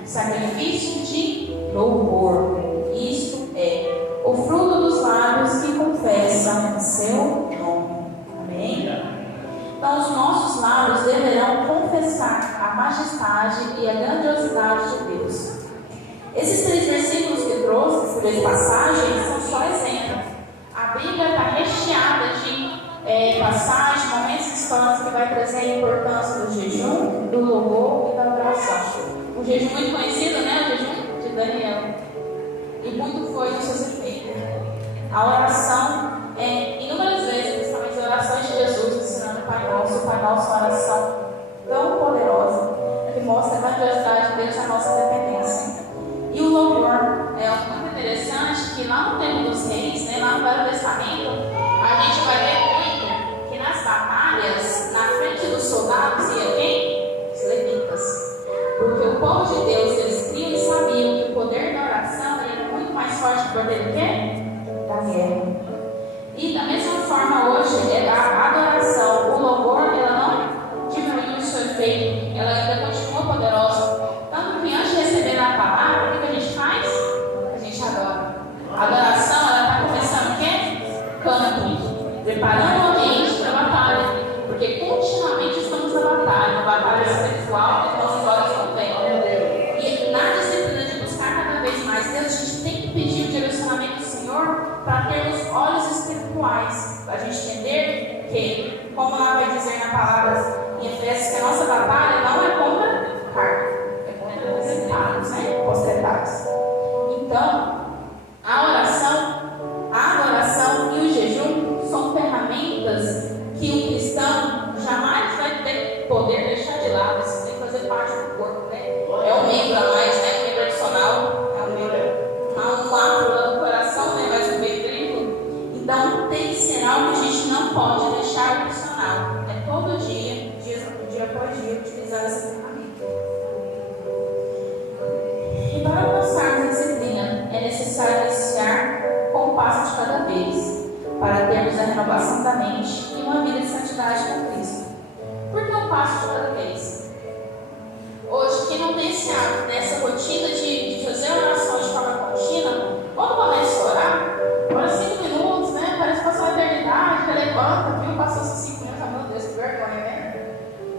Sacrifício de louvor, isto é, o fruto dos lábios que confessam seu nome. Amém? Então, os nossos lábios deverão confessar a majestade e a grandiosidade de Deus. Esses 3 versículos que trouxe, essas 3 passagens, são só exemplos. A Bíblia está recheada de passagens, momentos históricos que vai trazer a importância do jejum, do louvor e da oração. Um jejum muito conhecido, né? O jejum de Daniel. E muito foi dos seus efeitos. A oração, inúmeras vezes, principalmente as orações de Jesus, ensinando o Pai Nosso. O Pai Nosso é uma oração tão poderosa que mostra a grandiosidade de Deus e a nossa dependência. E o louvor é algo muito interessante que lá no Templo dos Reis, né, lá no Velho Testamento, a gente vai ver muito que nas batalhas, na frente dos soldados, ia quem? Os levitas. Porque o povo de Deus, eles criam e sabiam que o poder da oração era muito mais forte que o poder do quê? Da guerra. E da mesma forma hoje, a adoração, o louvor, ela não diminuiu o seu efeito, ela ainda continua poderosa. Tanto que antes de receber a palavra, o que a gente faz? A gente adora. A adoração, ela está começando o quê? Canto. Preparando o ambiente para a batalha. Porque continuamente estamos na batalha. Uma batalha espiritual que nossas horas não têm. E na disciplina de buscar cada vez mais Deus, a gente tem que pedir o direcionamento do Senhor para termos olhos espirituais. Para a gente entender que, como ela vai dizer na palavra em Efésios, que a nossa batalha não é contra carne, é contra principados, né? Potestades. Então, a oração, a adoração e o jejum são ferramentas que o cristão jamais vai ter poder deixar de lado. Isso tem que fazer parte do corpo, né? É um membro a mais, né? Um membro adicional, é um membro, um ato do coração, né? Mais um meio triplo. Então, tem que ser algo que a gente não pode deixar opcional. É todo dia após dia, utilizar essa ferramenta. E para alcançarmos a disciplina, é necessário iniciar com um passo de cada vez, para termos a renovação da mente e uma vida de santidade com Cristo. Por que um passo de cada vez? Hoje, quem não tem esse hábito, dessa rotina de fazer orações de forma contínua, quando começa a orar, ora 5 minutos, né? Parece que passou a eternidade, já levanta, viu? Passou esses 5 minutos, meu Deus, que vergonha, né?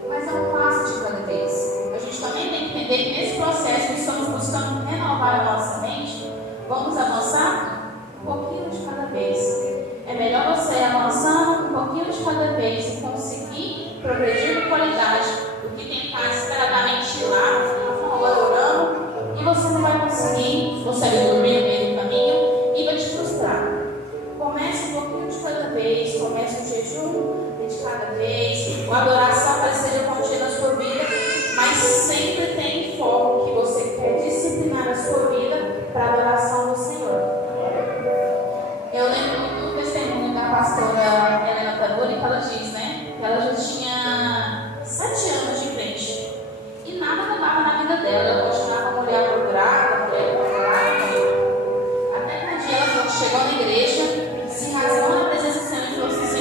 Mas é um passo de cada vez. A gente também tem que entender que nesse processo que estamos buscando renovar a nossa mente, vamos avançar um pouquinho de cada vez. É melhor você ir avançando um pouquinho de cada vez e conseguir progredir com qualidade do que tentar desesperadamente ir lá, orando, e você não vai conseguir, você vai dormir no meio do caminho e vai te frustrar. Comece um pouquinho de cada vez, comece o jejum de cada vez, a adoração vai ser contínua na sua vida, mas sempre tem foco que você quer disciplinar a sua vida para a adoração do Senhor. Eu lembro do testemunho da pastora Helena Taburi, que ela diz, né, que ela já tinha 7 anos de crente e nada mudava na vida dela, ela continuava mulher procurada, mulher procurada, até que um dia ela chegou na igreja, se rasgou na presença do Senhor e falou assim: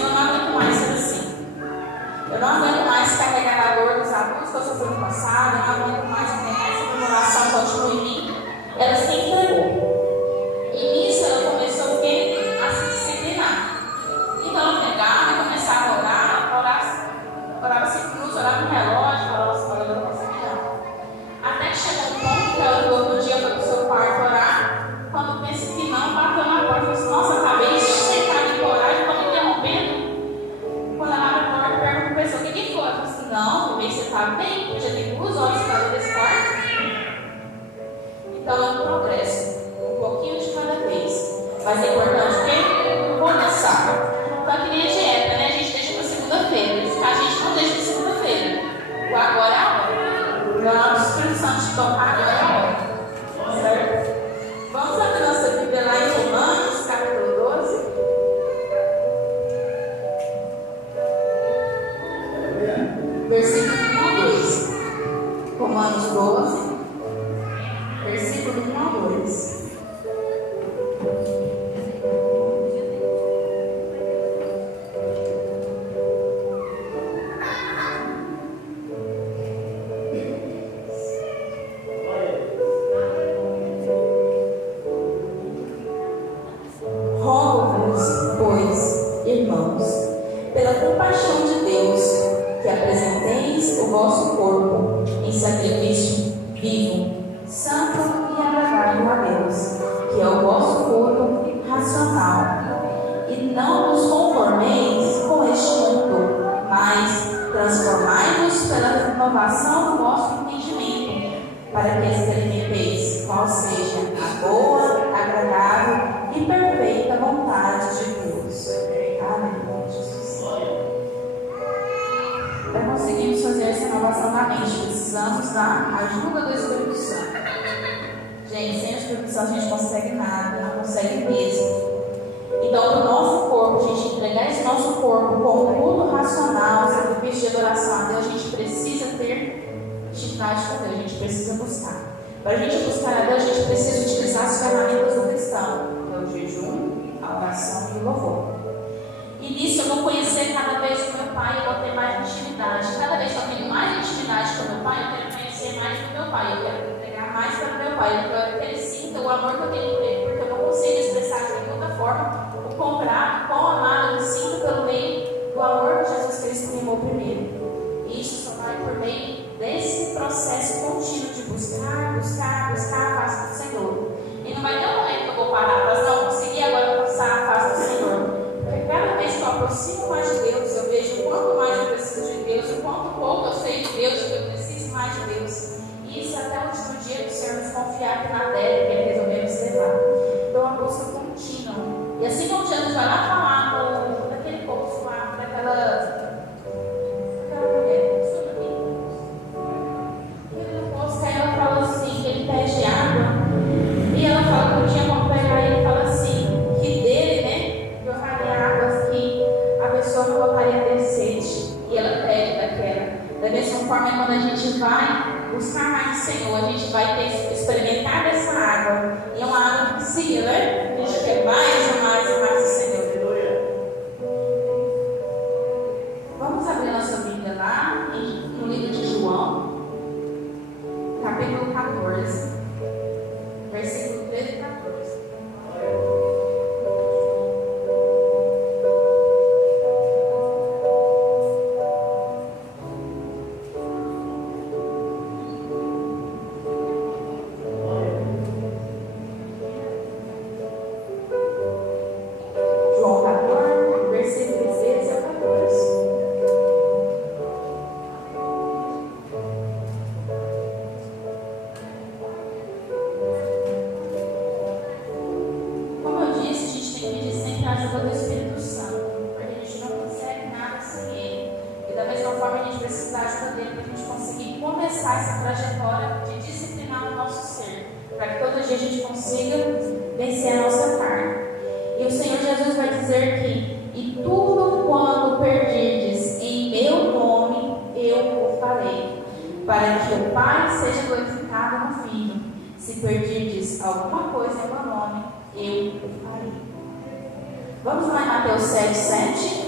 fala, bem, já tem 2 horas para ver esse quarto. Então é um progresso, um pouquinho de cada vez. Mas é importante porque começar. Então, que nem a dieta, né? A gente deixa para segunda-feira. A gente não deixa para segunda-feira. O agora é a hora. Então, o Espírito Santo te tocar, agora é a hora. Certo? Vamos abrir nossa Bíblia lá em Romanos, capítulo 12. Versículo 1 a 2. Romanos 12, versículo 1 a 2. Rogo-vos, pois, irmãos, pela compaixão de Deus, que apresenteis o vosso corpo em sacrifício vivo, santo e agradável a Deus, que é o vosso culto racional. E não vos conformeis com este mundo, mas transformai-vos pela renovação do vosso entendimento, para que experimenteis qual seja a boa, agradável e perfeita vontade de Deus. Aleluia, Jesus. Para conseguirmos fazer essa renovação da mente, precisamos da ajuda do Espírito Santo. Gente, sem o Espírito Santo a gente não consegue nada, não consegue mesmo. Então, para o nosso corpo, a gente entregar esse nosso corpo como culto racional, sacrifício de adoração a Deus, a gente precisa ter intimidade com Deus, a gente precisa buscar. Para a gente buscar a Deus, a gente precisa utilizar as ferramentas do cristão, que é o jejum, a oração e o louvor. E nisso eu vou conhecer cada vez o meu Pai, eu vou ter mais intimidade. Cada vez que eu tenho mais intimidade com o meu Pai, eu quero conhecer mais do meu Pai, eu quero entregar mais para o meu Pai, eu quero que ele sinta o amor que eu tenho por ele, porque eu não consigo expressar de nenhuma forma o quão amado eu me sinto pelo meio do amor que Jesus Cristo me amou primeiro. E isso só vai por meio desse processo contínuo de buscar a face do Senhor. E não vai ter um momento que eu vou parar, mas não, consegui agora passar a face do Senhor. Porque cada vez que eu aproximo mais de Deus, eu vejo o quanto mais eu preciso de Deus, o quanto pouco eu sei de Deus, que eu preciso mais de Deus. E isso até o último dia que o Senhor nos confiar aqui na terra, que Ele resolveu nos levar. Então, a busca contínua. E assim como Jesus vai lá falar daquele povo lá, daquela mulher, ele poço, aí ela fala assim, que ele pede água, e ela fala que não tinha como pegar, e ele fala assim, que dele, né, jorraria águas que a pessoa não voltaria a ter sede, e ela pede daquela. Da mesma forma, quando a gente vai buscar mais o Senhor, a gente vai ter experimentar dessa água, e é uma água que vicia, né? A gente quer mais e mais e mais do Senhor. Vamos abrir nossa Bíblia lá no livro de João, capítulo 14, versículo 13 e 14. João 14, versículo 13 a 14. Como eu disse, a gente tem que pedir sempre a ajuda do Espírito Santo, porque a gente não consegue nada sem Ele. E da mesma forma a gente precisa da ajuda dele para a gente conseguir começar essa trajetória de disciplinar o nosso ser, para que todo dia a gente consiga vencer a nossa carne. E o Senhor Jesus vai dizer que e tudo quando perdirdes em meu nome, eu o farei, para que o Pai seja glorificado no Filho. Se perdirdes alguma coisa em meu nome, eu o farei. Vamos lá em Mateus 7, 7.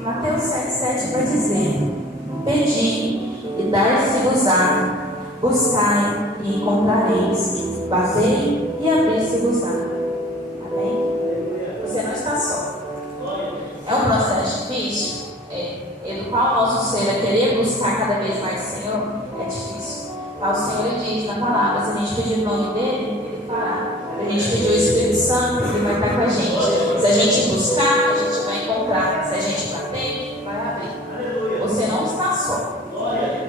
Mateus 7,7 vai dizer: pedi e dar-se-vos-á, buscai e encontrareis, batei e abrir-se-vos-á. Amém? Você não está só. É um processo difícil, e do qual nosso ser é querer buscar cada vez mais o Senhor, é difícil. O Senhor diz na palavra: se a gente pedir o nome dele, ele fará. Se a gente pedir o Espírito Santo, ele vai estar com a gente. Se a gente buscar, a gente vai encontrar. Se a gente bater, vai abrir. Você não está só.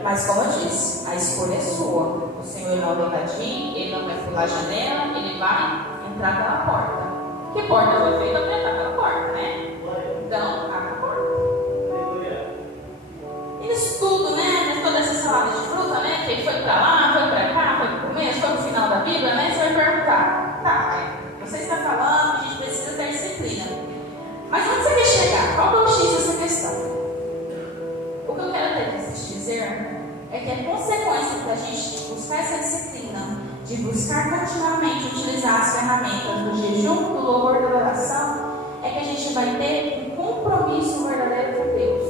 Mas como eu disse, a escolha é sua. O Senhor não vai invadir, ele não vai pular a janela, ele vai entrar pela porta. Que porta foi feita para entrar pela porta, né? Então, abre a porta. E nisso tudo, né? Toda essa salada de fruta, né? Que foi para lá, foi para cá, foi para o começo, foi para o final da Bíblia, né? Você vai perguntar: tá, você está falando que a gente precisa ter disciplina. Mas onde você quer chegar? Qual é o X dessa questão? O que eu quero te dizer é que a consequência da gente buscar essa disciplina, de buscar continuamente utilizar as ferramentas do jejum, do louvor, da oração, é que a gente vai ter um compromisso verdadeiro com Deus.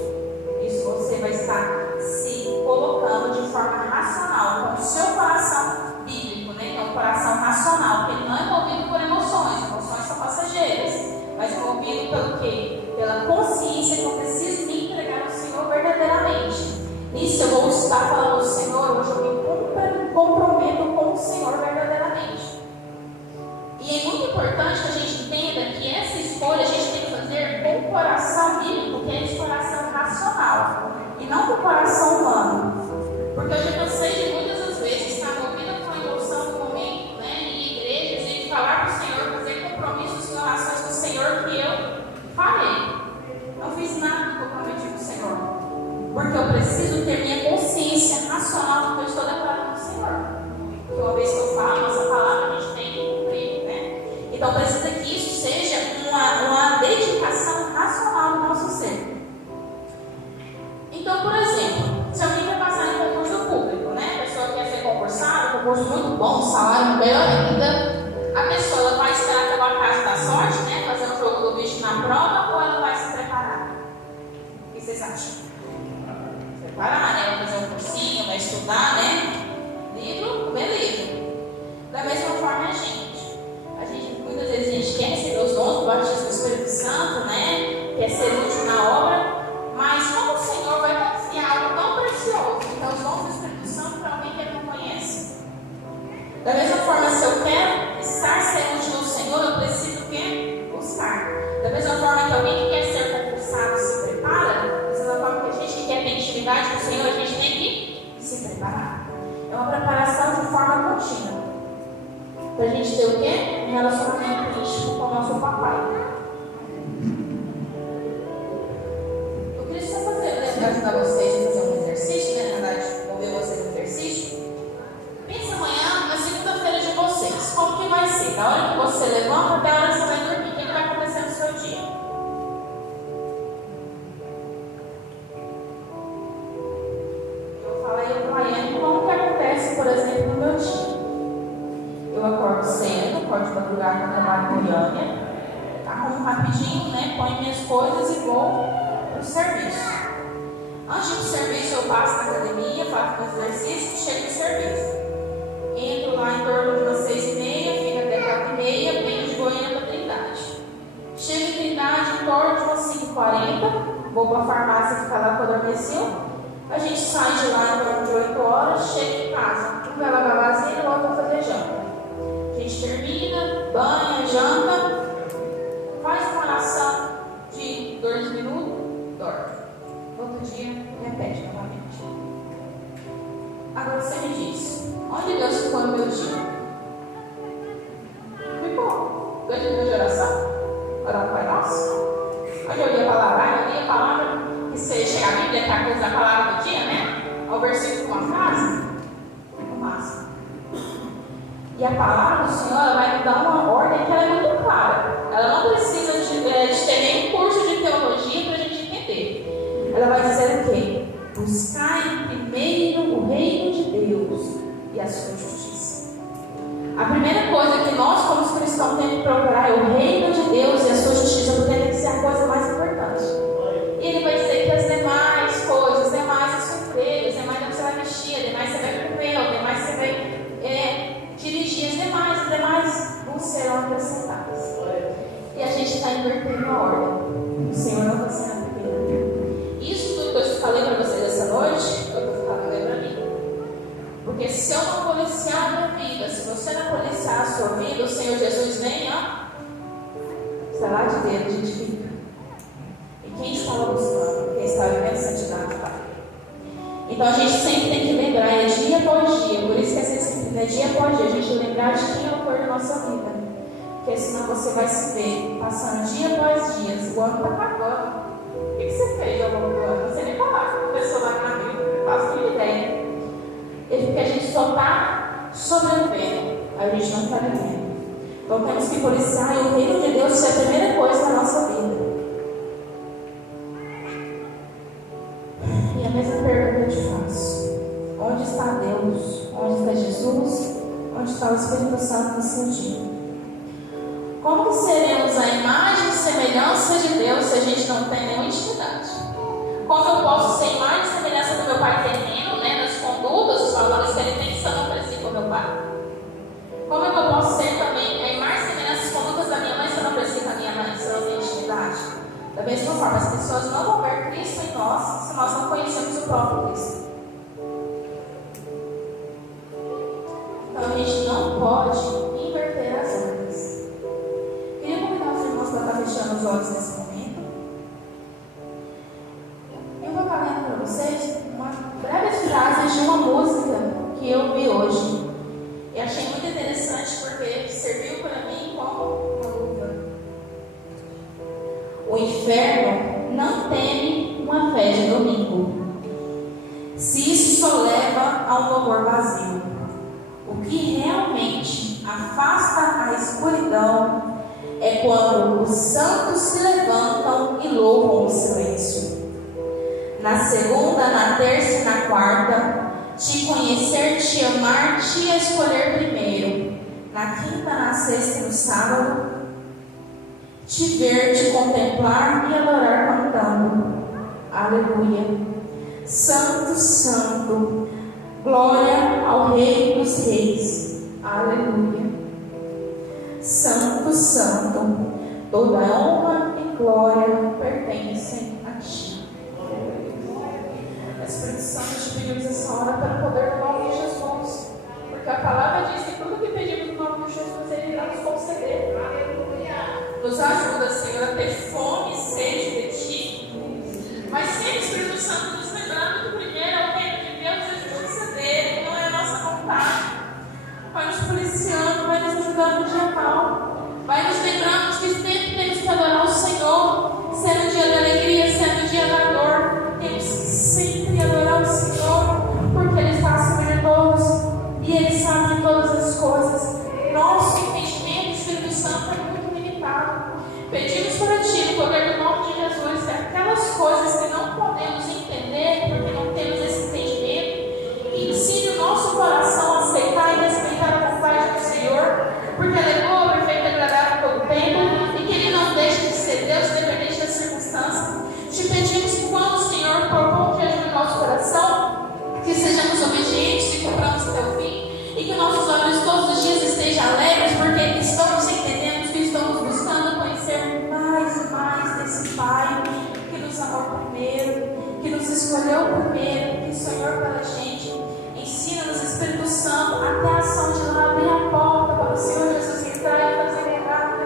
Isso você vai estar se colocando de forma racional, com o seu coração bíblico, né? Que é um coração racional, que ele não é movido por emoções. Emoções são passageiras, mas é movido pelo quê? Pela consciência que eu preciso me entregar ao Senhor verdadeiramente. Nisso eu vou estar falando do Senhor, hoje eu me comprometo com o Senhor verdadeiramente. E é muito importante que a gente entenda que essa escolha a gente tem que fazer com o coração bíblico, que é esse coração racional, e não com o coração humano. Porque eu já cansei de muitas das vezes estar movida com a emoção do momento, né, em igrejas, e de falar para o Senhor, fazer compromissos e orações com o Senhor que eu farei. Não fiz nada que eu prometi com o Senhor. Porque eu preciso ter minha consciência racional do que eu estou declarando ao Senhor. Porque uma vez que eu falo nossa palavra, a gente tem que cumprir, né? Então precisa que isso seja uma dedicação racional do nosso ser. Então, por exemplo, se alguém vai passar em concurso público, né? A pessoa quer ser concursada, concurso muito bom, salário melhor ainda. A pessoa ela vai esperar pela casa da sorte, né? Fazer um jogo do bicho na prova, ou ela vai se preparar? O que vocês acham? Preparar, né? Vai fazer um cursinho, vai estudar, né? Livro, comer livro. Da mesma forma a gente muitas vezes a gente quer receber os dons do batismo do Espírito Santo, né? Quer ser útil na obra, mas como o Senhor vai confiar algo tão precioso, então os dons do Espírito Santo para alguém que ele não conhece? Da mesma forma, se eu quero estar sendo útil ao Senhor, eu preciso que buscar. Da mesma forma que alguém que quer ser concursado se prepara, da mesma forma que a gente que quer ter intimidade com o Senhor, a gente tem que se preparar. É uma preparação de forma contínua. Para a gente ter o quê? Um relacionamento íntimo com o nosso papai. Eu queria só ajudar vocês a fazer um exercício, né? Na verdade, mover vocês no exercício. Pensa amanhã, na segunda-feira de vocês. Como que vai ser? Da hora que você levanta até a hora que você vai dormir. O que vai acontecer no seu dia? Eu falei para a Yane como que acontece, por exemplo, no meu dia. Eu acordo cedo, acordo de madrugada para trabalhar em Goiânia, arrumo rapidinho, né? Ponho minhas coisas e vou para o serviço. Antes do serviço, eu passo na academia, faço meus exercícios, chego no serviço. Entro lá em torno de umas 6h30, fico até 4h30, venho de Goiânia para Trindade. Chego em Trindade em torno de umas 5h40, vou para a farmácia ficar lá com a adormeceu. A gente sai de lá em torno de 8 horas, chega em casa. Um vai lavar a vasilha, o outro vai fazer janta. A gente termina, banha, janta, faz uma oração de 2 minutos, dorme. Outro dia, repete novamente. Agora você me diz, onde Deus ficou no meu dia? Ficou. 2 minutos de oração? Orar o Pai Nosso? Onde eu li a palavra? Eu li a palavra que você chega a Bíblia, para coisa da palavra do dia, né? Ao versículo com uma frase. O máximo. E a palavra do Senhor ela vai me dar uma ordem que ela é muito clara. Ela não precisa de ter nenhum curso de teologia para a gente entender. Ela vai dizer o quê? Buscai primeiro o reino de Deus e a sua justiça. A primeira coisa que nós, como cristãos, temos que procurar é o reino de Deus e a sua justiça, porque tem que ser a coisa mais importante. E ele vai dizer que as demais coisas, demais as seu emprego, as demais você vai vestir, as demais você vai comer, as demais você vai dirigir, as demais vão serão acrescentadas. E a gente está invertendo a ordem. O Senhor não está sendo primeiro. Isso tudo que eu falei para vocês essa noite, eu estou falando para mim. Porque se eu Então a gente sempre tem que lembrar, é dia após dia, por isso que essa disciplina é dia após dia, a gente lembrar de quem é o autor da nossa vida. Porque senão você vai se ver passando dia após dia, o ano está acabando. O que você fez ao longo do ano? Não sei nem falar, começou lá na Bíblia, não faço nem ideia. É porque a gente só está sobrevivendo, a gente não está vivendo. Então temos que policiar e o reino de Deus ser a primeira coisa na nossa vida. E a mesma pergunta eu te faço: onde está Deus? Onde está Jesus? Onde está o Espírito Santo no seu dia? Como que seremos a imagem e semelhança de Deus se a gente não tem nenhuma intimidade? Como eu posso ser imagem e semelhança do meu pai terreno, né, nas condutas, os valores que ele tem, se eu não cresci com meu pai? Como é que eu posso ser também a imagem e semelhança das condutas da minha mãe se eu não cresci com a minha mãe, se eu não tenho intimidade? Da mesma forma, as pessoas não vão ver Cristo em nós se nós não conhecemos o próprio Cristo. Então a gente não pode inverter as ordens. Queria convidar os irmãos para estar fechando os olhos nesse momento. Eu vou estar lendo para vocês uma breve frase de uma música que eu vi hoje. E achei muito interessante porque serviu para mim como uma luva. O inferno não teme uma fé de domingo, se isso só leva a um louvor vazio. O que realmente afasta a escuridão é quando os santos se levantam e louvam o silêncio. Na segunda, na terça e na quarta, te conhecer, te amar, te escolher primeiro. Na quinta, na sexta e no sábado, te ver, te contemplar e adorar cantando. Aleluia. Santo, santo, glória ao Rei dos Reis. Aleluia. Santo, santo, toda honra e glória pertencem a ti. Espírito Santo, te pedimos essa hora pelo poder do nome de Jesus, porque a palavra diz que tudo que pedimos no nome de Jesus Ele irá nos conceder. Nos ajuda, Senhor, a ter fome e sede de ti, mas sempre, Espírito Santo, nos lembrando que o primeiro é o reino de Deus e a justiça dele, não é a nossa vontade. Vai nos policiando, vai nos ajudando no dia mal, vai nos lembrando que sempre temos que adorar o Senhor, sendo o dia da alegria, sendo o dia da dor. Temos que sempre adorar o Senhor, porque Ele está acima de todos e Ele sabe de todas as coisas. Nosso entendimento, Espírito Santo, é muito limitado. Pedimos para Ti, no poder do nome de Jesus, que aquelas coisas que não podemos entender, porque não temos esse entendimento, que ensine o nosso coração a aceitar e respeitar a vontade do Senhor, porque Ele é boa, perfeita e agradável todo tempo, e que Ele não deixa de ser Deus, independente das circunstâncias. Te pedimos que quando o Senhor propõe diante do nosso coração, que sejamos obedientes e cumpramos o Teu fim, e que nossos olhos todos os dias estejam alegres, porque estamos entendendo que estamos buscando conhecer mais e mais desse Pai que nos amou primeiro, que nos escolheu primeiro, que sonhou pela gente. Ensina-nos, Espírito Santo, até a ação de lá abrir a porta para o Senhor Jesus entrar e fazer morada.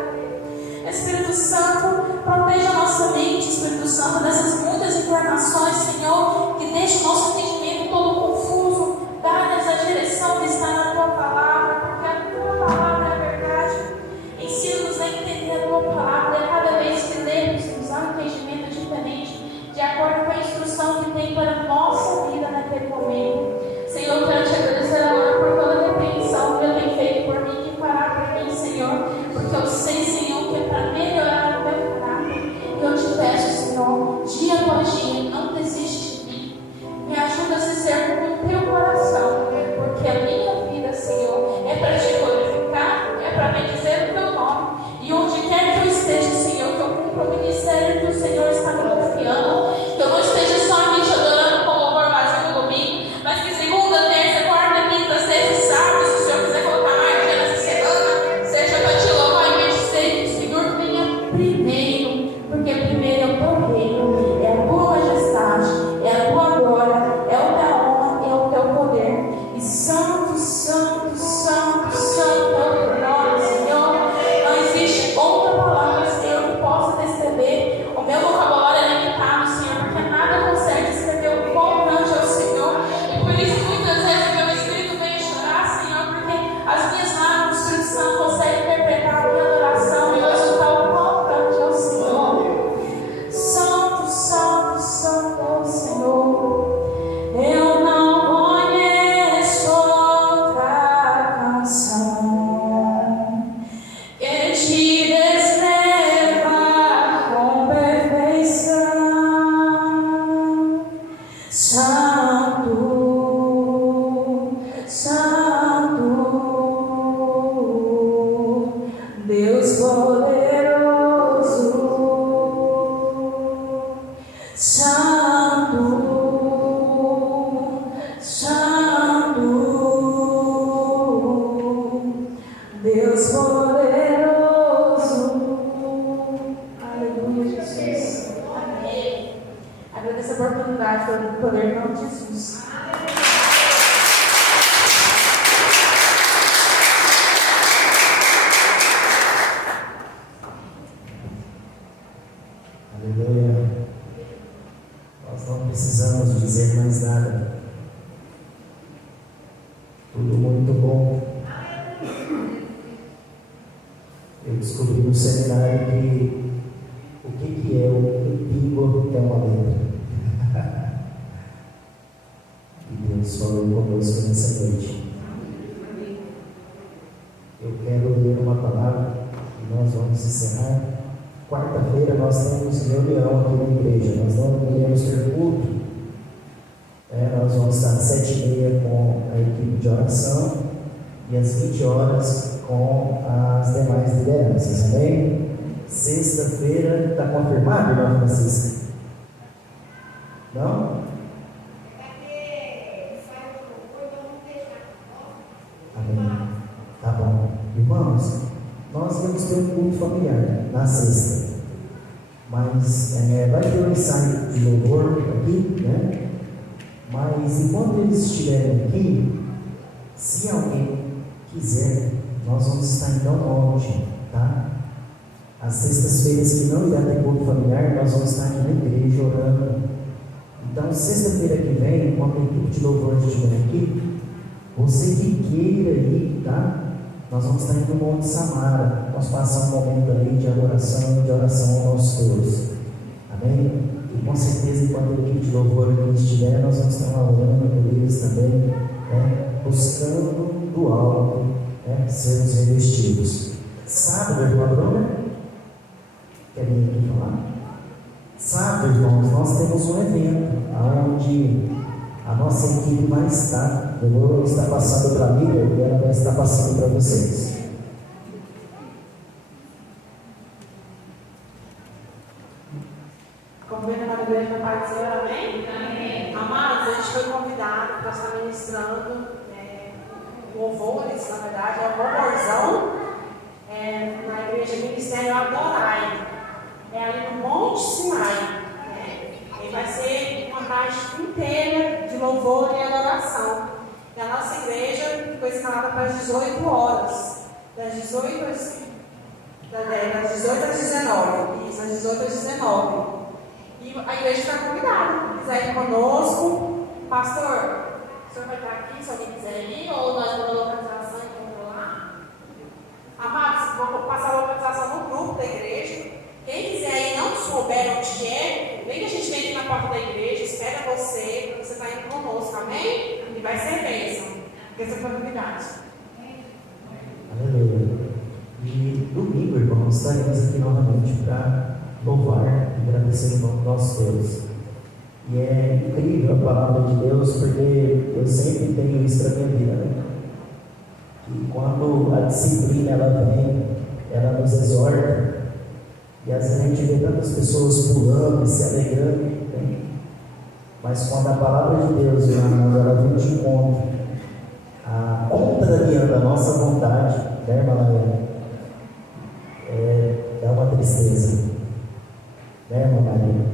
Espírito Santo, proteja a nossa mente, Espírito Santo, dessas muitas informações, Senhor, que deixa o nosso entendimento todo confuso. Dá-nos a direção que está na Tua palavra, porque a Tua palavra é a verdade. Ensina-nos a entender a Tua palavra, e cada vez que lermos, nos dá um entendimento diferente, de acordo com a instrução que tem para a nossa vida naquele momento. Senhor, eu quero Te agradecer agora por toda a repreensão que eu tenho feito por mim, que fará por mim, Senhor, porque eu sei, Senhor, que é para melhorar o meu caráter. E eu Te peço, Senhor, dia após dia, não desiste Santo, Santo, Deus poderoso, Santo, Santo, Deus poderoso. Aleluia, Jesus. Amém. Agradeço a oportunidade de poder em nome de Jesus. Aleluia. Nós não precisamos dizer mais nada. Tudo muito bom. Eu descobri no seminário que o que é o bingo é uma letra. E Deus falou conosco nessa noite. Eu quero ler uma palavra e nós vamos encerrar. Quarta-feira nós temos reunião aqui na igreja. Nós não iremos ter culto. Nós vamos estar às 7h30 com a equipe de oração e às 20 horas com as demais lideranças. Amém? Sexta-feira, está confirmado, irmã Francisca? Não? Amém. Tá bom. Irmãos, nós vamos ter um culto familiar na sexta. Mas vai ter um ensaio de louvor aqui, né? Mas enquanto eles estiverem aqui, se alguém quiser, nós vamos estar em Del Monte, tá? Às sextas-feiras que não irá ter culto familiar, nós vamos estar aqui na igreja orando. Então, sexta-feira que vem, quando a equipe de louvor estiver aqui, você que queira ir, tá? Nós vamos estar indo no Monte Samara. Nós passamos um momento ali de adoração e de oração ao nosso Deus. Amém? E com certeza, enquanto a equipe de louvor aqui estiver, nós vamos estar orando por eles também, né? Buscando do alto, né? Sermos revestidos. Sábado, irmã Bruna? Quer vir aqui falar? Sábado, irmãos, nós temos um evento onde a nossa equipe vai estar. Eu vou estar passando para a líder e ela vai estar passando para vocês. Convido a igreja para participar, amém? Amém. Amados, a gente foi convidado para estar ministrando louvores, na verdade, é um louvorzão na igreja Ministério Adorai. É ali no Monte Sinai. E vai ser uma tarde inteira de louvor e adoração. E a nossa igreja foi escalada para as 18 horas. Das 18 às 19. Isso, das 18 às 19. E a igreja está convidada. Se quiser ir conosco, pastor, o senhor vai estar aqui, se alguém quiser ir, ou nós vamos na localização e vamos lá. Amados, vou passar a localização no grupo da igreja. Quem quiser ir e não souber onde é, vem que a gente vem aqui na porta da igreja, espera você, porque você está indo conosco, amém? E vai ser bênção, porque essa foi a novidade. Aleluia. E domingo, irmãos, estaremos aqui novamente para louvar e agradecer o nome do nosso Deus. E é incrível a palavra de Deus, porque eu sempre tenho isso para a minha vida, né? E quando a disciplina ela vem, ela nos exorta, e às vezes a gente vê tantas pessoas pulando e se alegrando, né? Mas quando a palavra de Deus ela vem de encontro, contrariando a nossa vontade, né, irmã Laia? Dá uma tristeza, né, irmã Maria?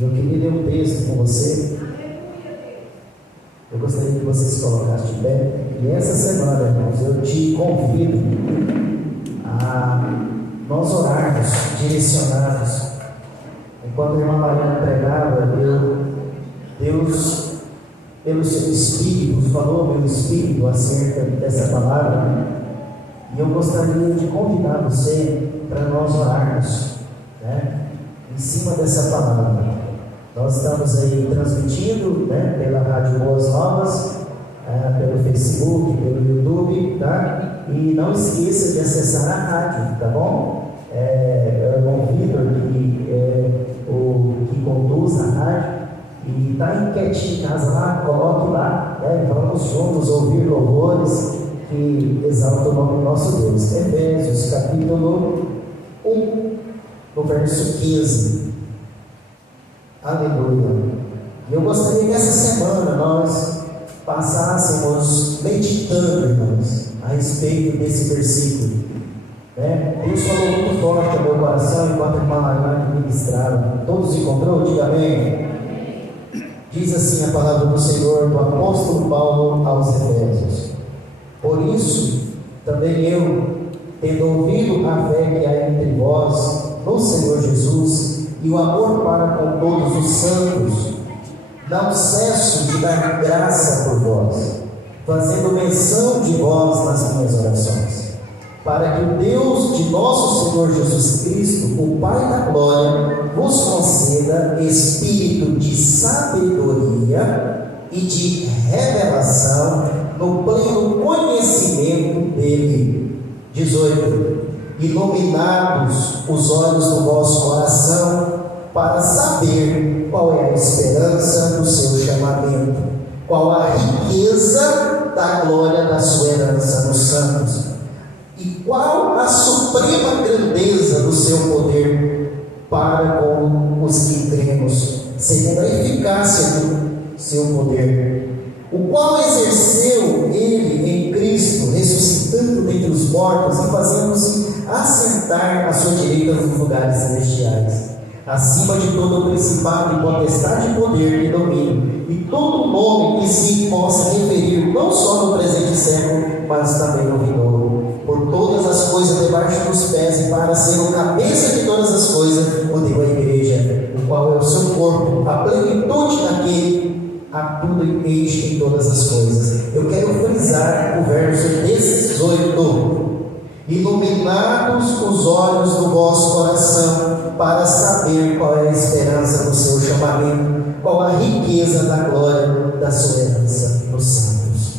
Eu queria ler um texto com você. Eu gostaria que vocês colocassem de pé. E essa semana, irmãos, eu te convido a nós orarmos direcionados. Enquanto a irmã Mariana pregava, Deus, pelo seu Espírito, falou ao meu Espírito acerca dessa palavra. E eu gostaria de convidar você para nós orarmos, né, em cima dessa palavra. Nós estamos aí transmitindo, né, pela Rádio Boas Novas, pelo Facebook, pelo YouTube, tá? E não esqueça de acessar a rádio, tá bom? É o irmão Vitor, que é o que conduz a rádio, E está quietinho em casa lá, coloque lá, né? Vamos juntos ouvir louvores que exaltam o nome do nosso Deus. Efésios capítulo 1, no verso 15. Aleluia. E eu gostaria que essa semana nós passássemos meditando, irmãos, a respeito desse versículo. Deus falou muito forte ao meu coração enquanto a irmã Laila ministrava. Todos encontrou? Diga amém. Diz assim a palavra do Senhor, do apóstolo Paulo aos Efésios: por isso, também eu, tendo ouvido a fé que há entre vós no Senhor Jesus e o amor para com todos os santos, não cesso de dar graça por vós, fazendo menção de vós nas minhas orações, para que o Deus de nosso Senhor Jesus Cristo, o Pai da glória, vos conceda espírito de sabedoria e de revelação no pleno conhecimento dele. 18. Iluminados os olhos do vosso coração, para saber qual é a esperança do seu chamamento, qual a riqueza da glória da sua herança nos santos, e qual a suprema grandeza do seu poder para com os que cremos, segundo a eficácia do seu poder, o qual exerceu ele em Cristo, ressuscitando dentre os mortos e fazendo-se assentar à sua direita nos lugares celestiais, acima de todo o principado e potestade e poder e domínio, e todo nome que se possa referir, não só no presente século, mas também no vindouro. Por todas as coisas debaixo dos pés, e para ser o cabeça de todas as coisas, o deu a igreja, o qual é o seu corpo, a plenitude daquele a tudo enche em todas as coisas. Eu quero frisar o verso 18: iluminados os olhos do vosso coração, para saber qual é a esperança do seu chamamento, qual a riqueza da glória da sua herança nos santos.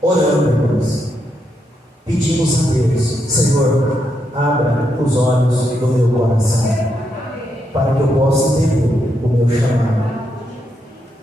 Orando, irmãos, pedimos a Deus: Senhor, abra os olhos do meu coração, para que eu possa entender o meu chamado,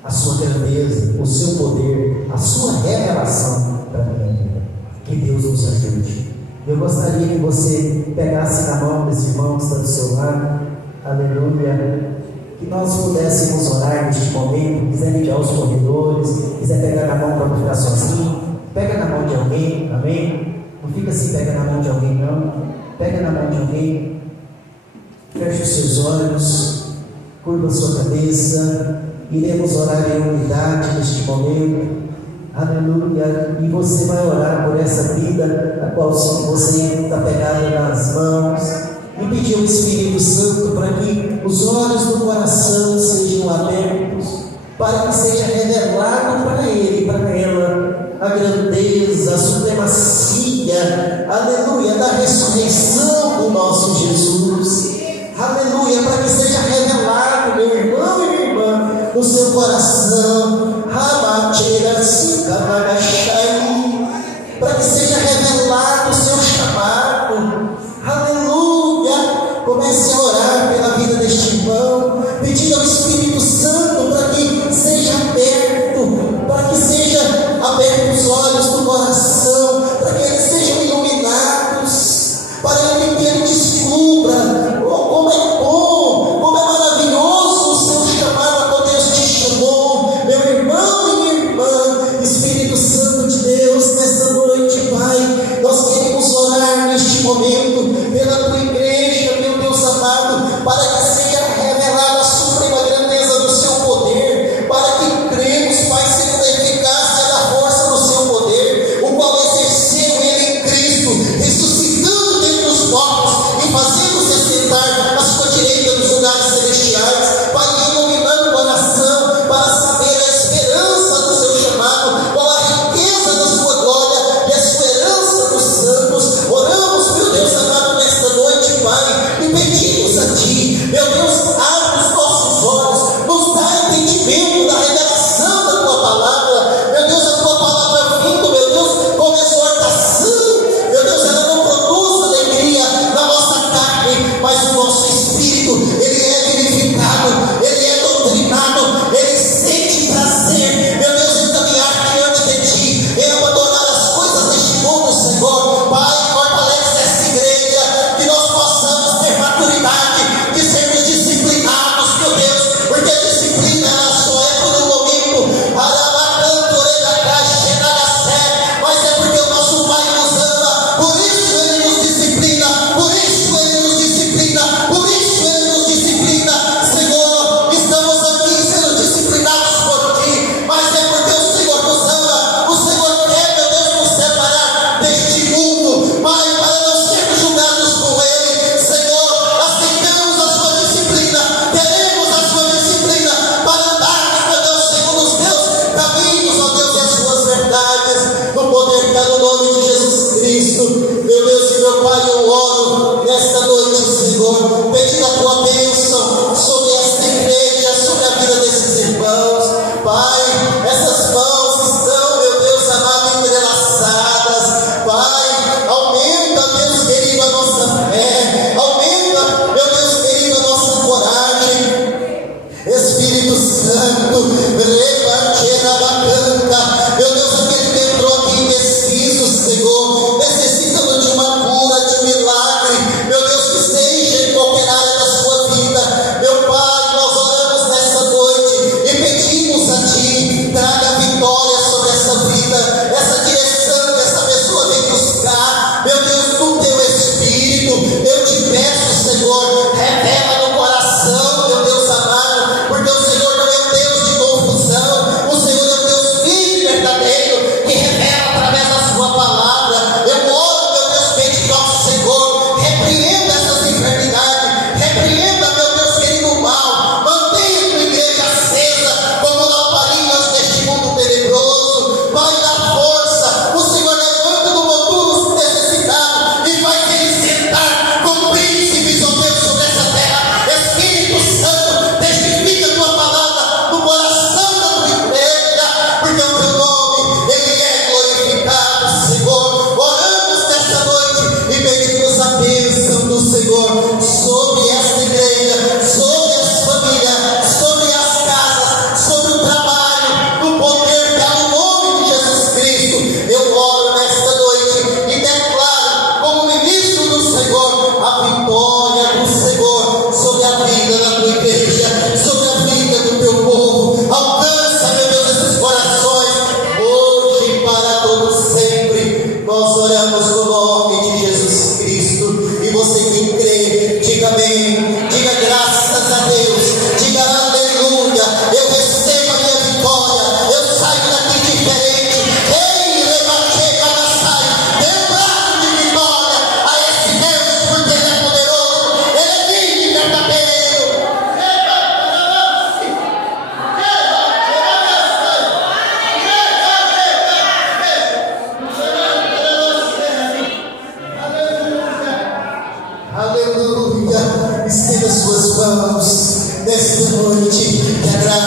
a sua grandeza, o seu poder, a sua revelação para a minha vida. Que Deus nos ajude. Eu gostaria que você pegasse na mão desse irmão que está do seu lado, aleluia, que nós pudéssemos orar neste momento. Quiser ligar os corredores, quiser pegar na mão para não ficar sozinho, pega na mão de alguém, amém? Não fica assim, pega na mão de alguém, não. Pega na mão de alguém, feche os seus olhos, curva a sua cabeça. Iremos orar em unidade neste momento, aleluia. E você vai orar por essa vida a qual você está pegado nas mãos, e pedir ao Espírito Santo para que os olhos do coração sejam abertos, para que seja revelado para ele, para ela, a grandeza, a supremacia, aleluia, da ressurreição do nosso Jesus, aleluia, para que seja revelado, meu irmão e minha irmã, no seu coração, para que seja revelado o seu chamado, aleluia. Comece a orar pela vida deste irmão, pedindo ao Espírito Santo para que seja aberto, para que seja aberto os olhos do coração, para que eles sejam iluminados, para que ele descubra como é bom, como é maravilhoso o seu chamado, a qual Deus te chamou, meu irmão e minha irmã. Espírito Santo,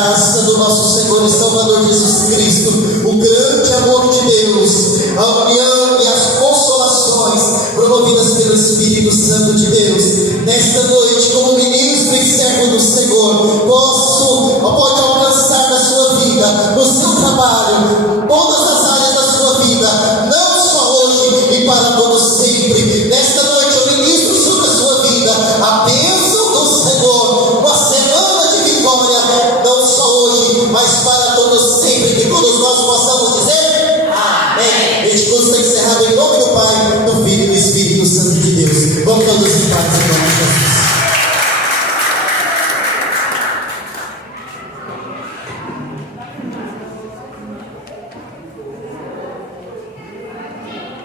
graça do nosso Senhor e Salvador Jesus Cristo, o grande amor de Deus, a união e as consolações promovidas pelo Espírito Santo de Deus, nesta noite, como ministro e servo do Senhor, pode alcançar na sua vida, no seu trabalho, todas as áreas da sua vida, não só hoje e para todo sempre. Nesta noite eu ministro sobre a sua vida a bênção do Senhor, uma semana de vitória, não só hoje, mas para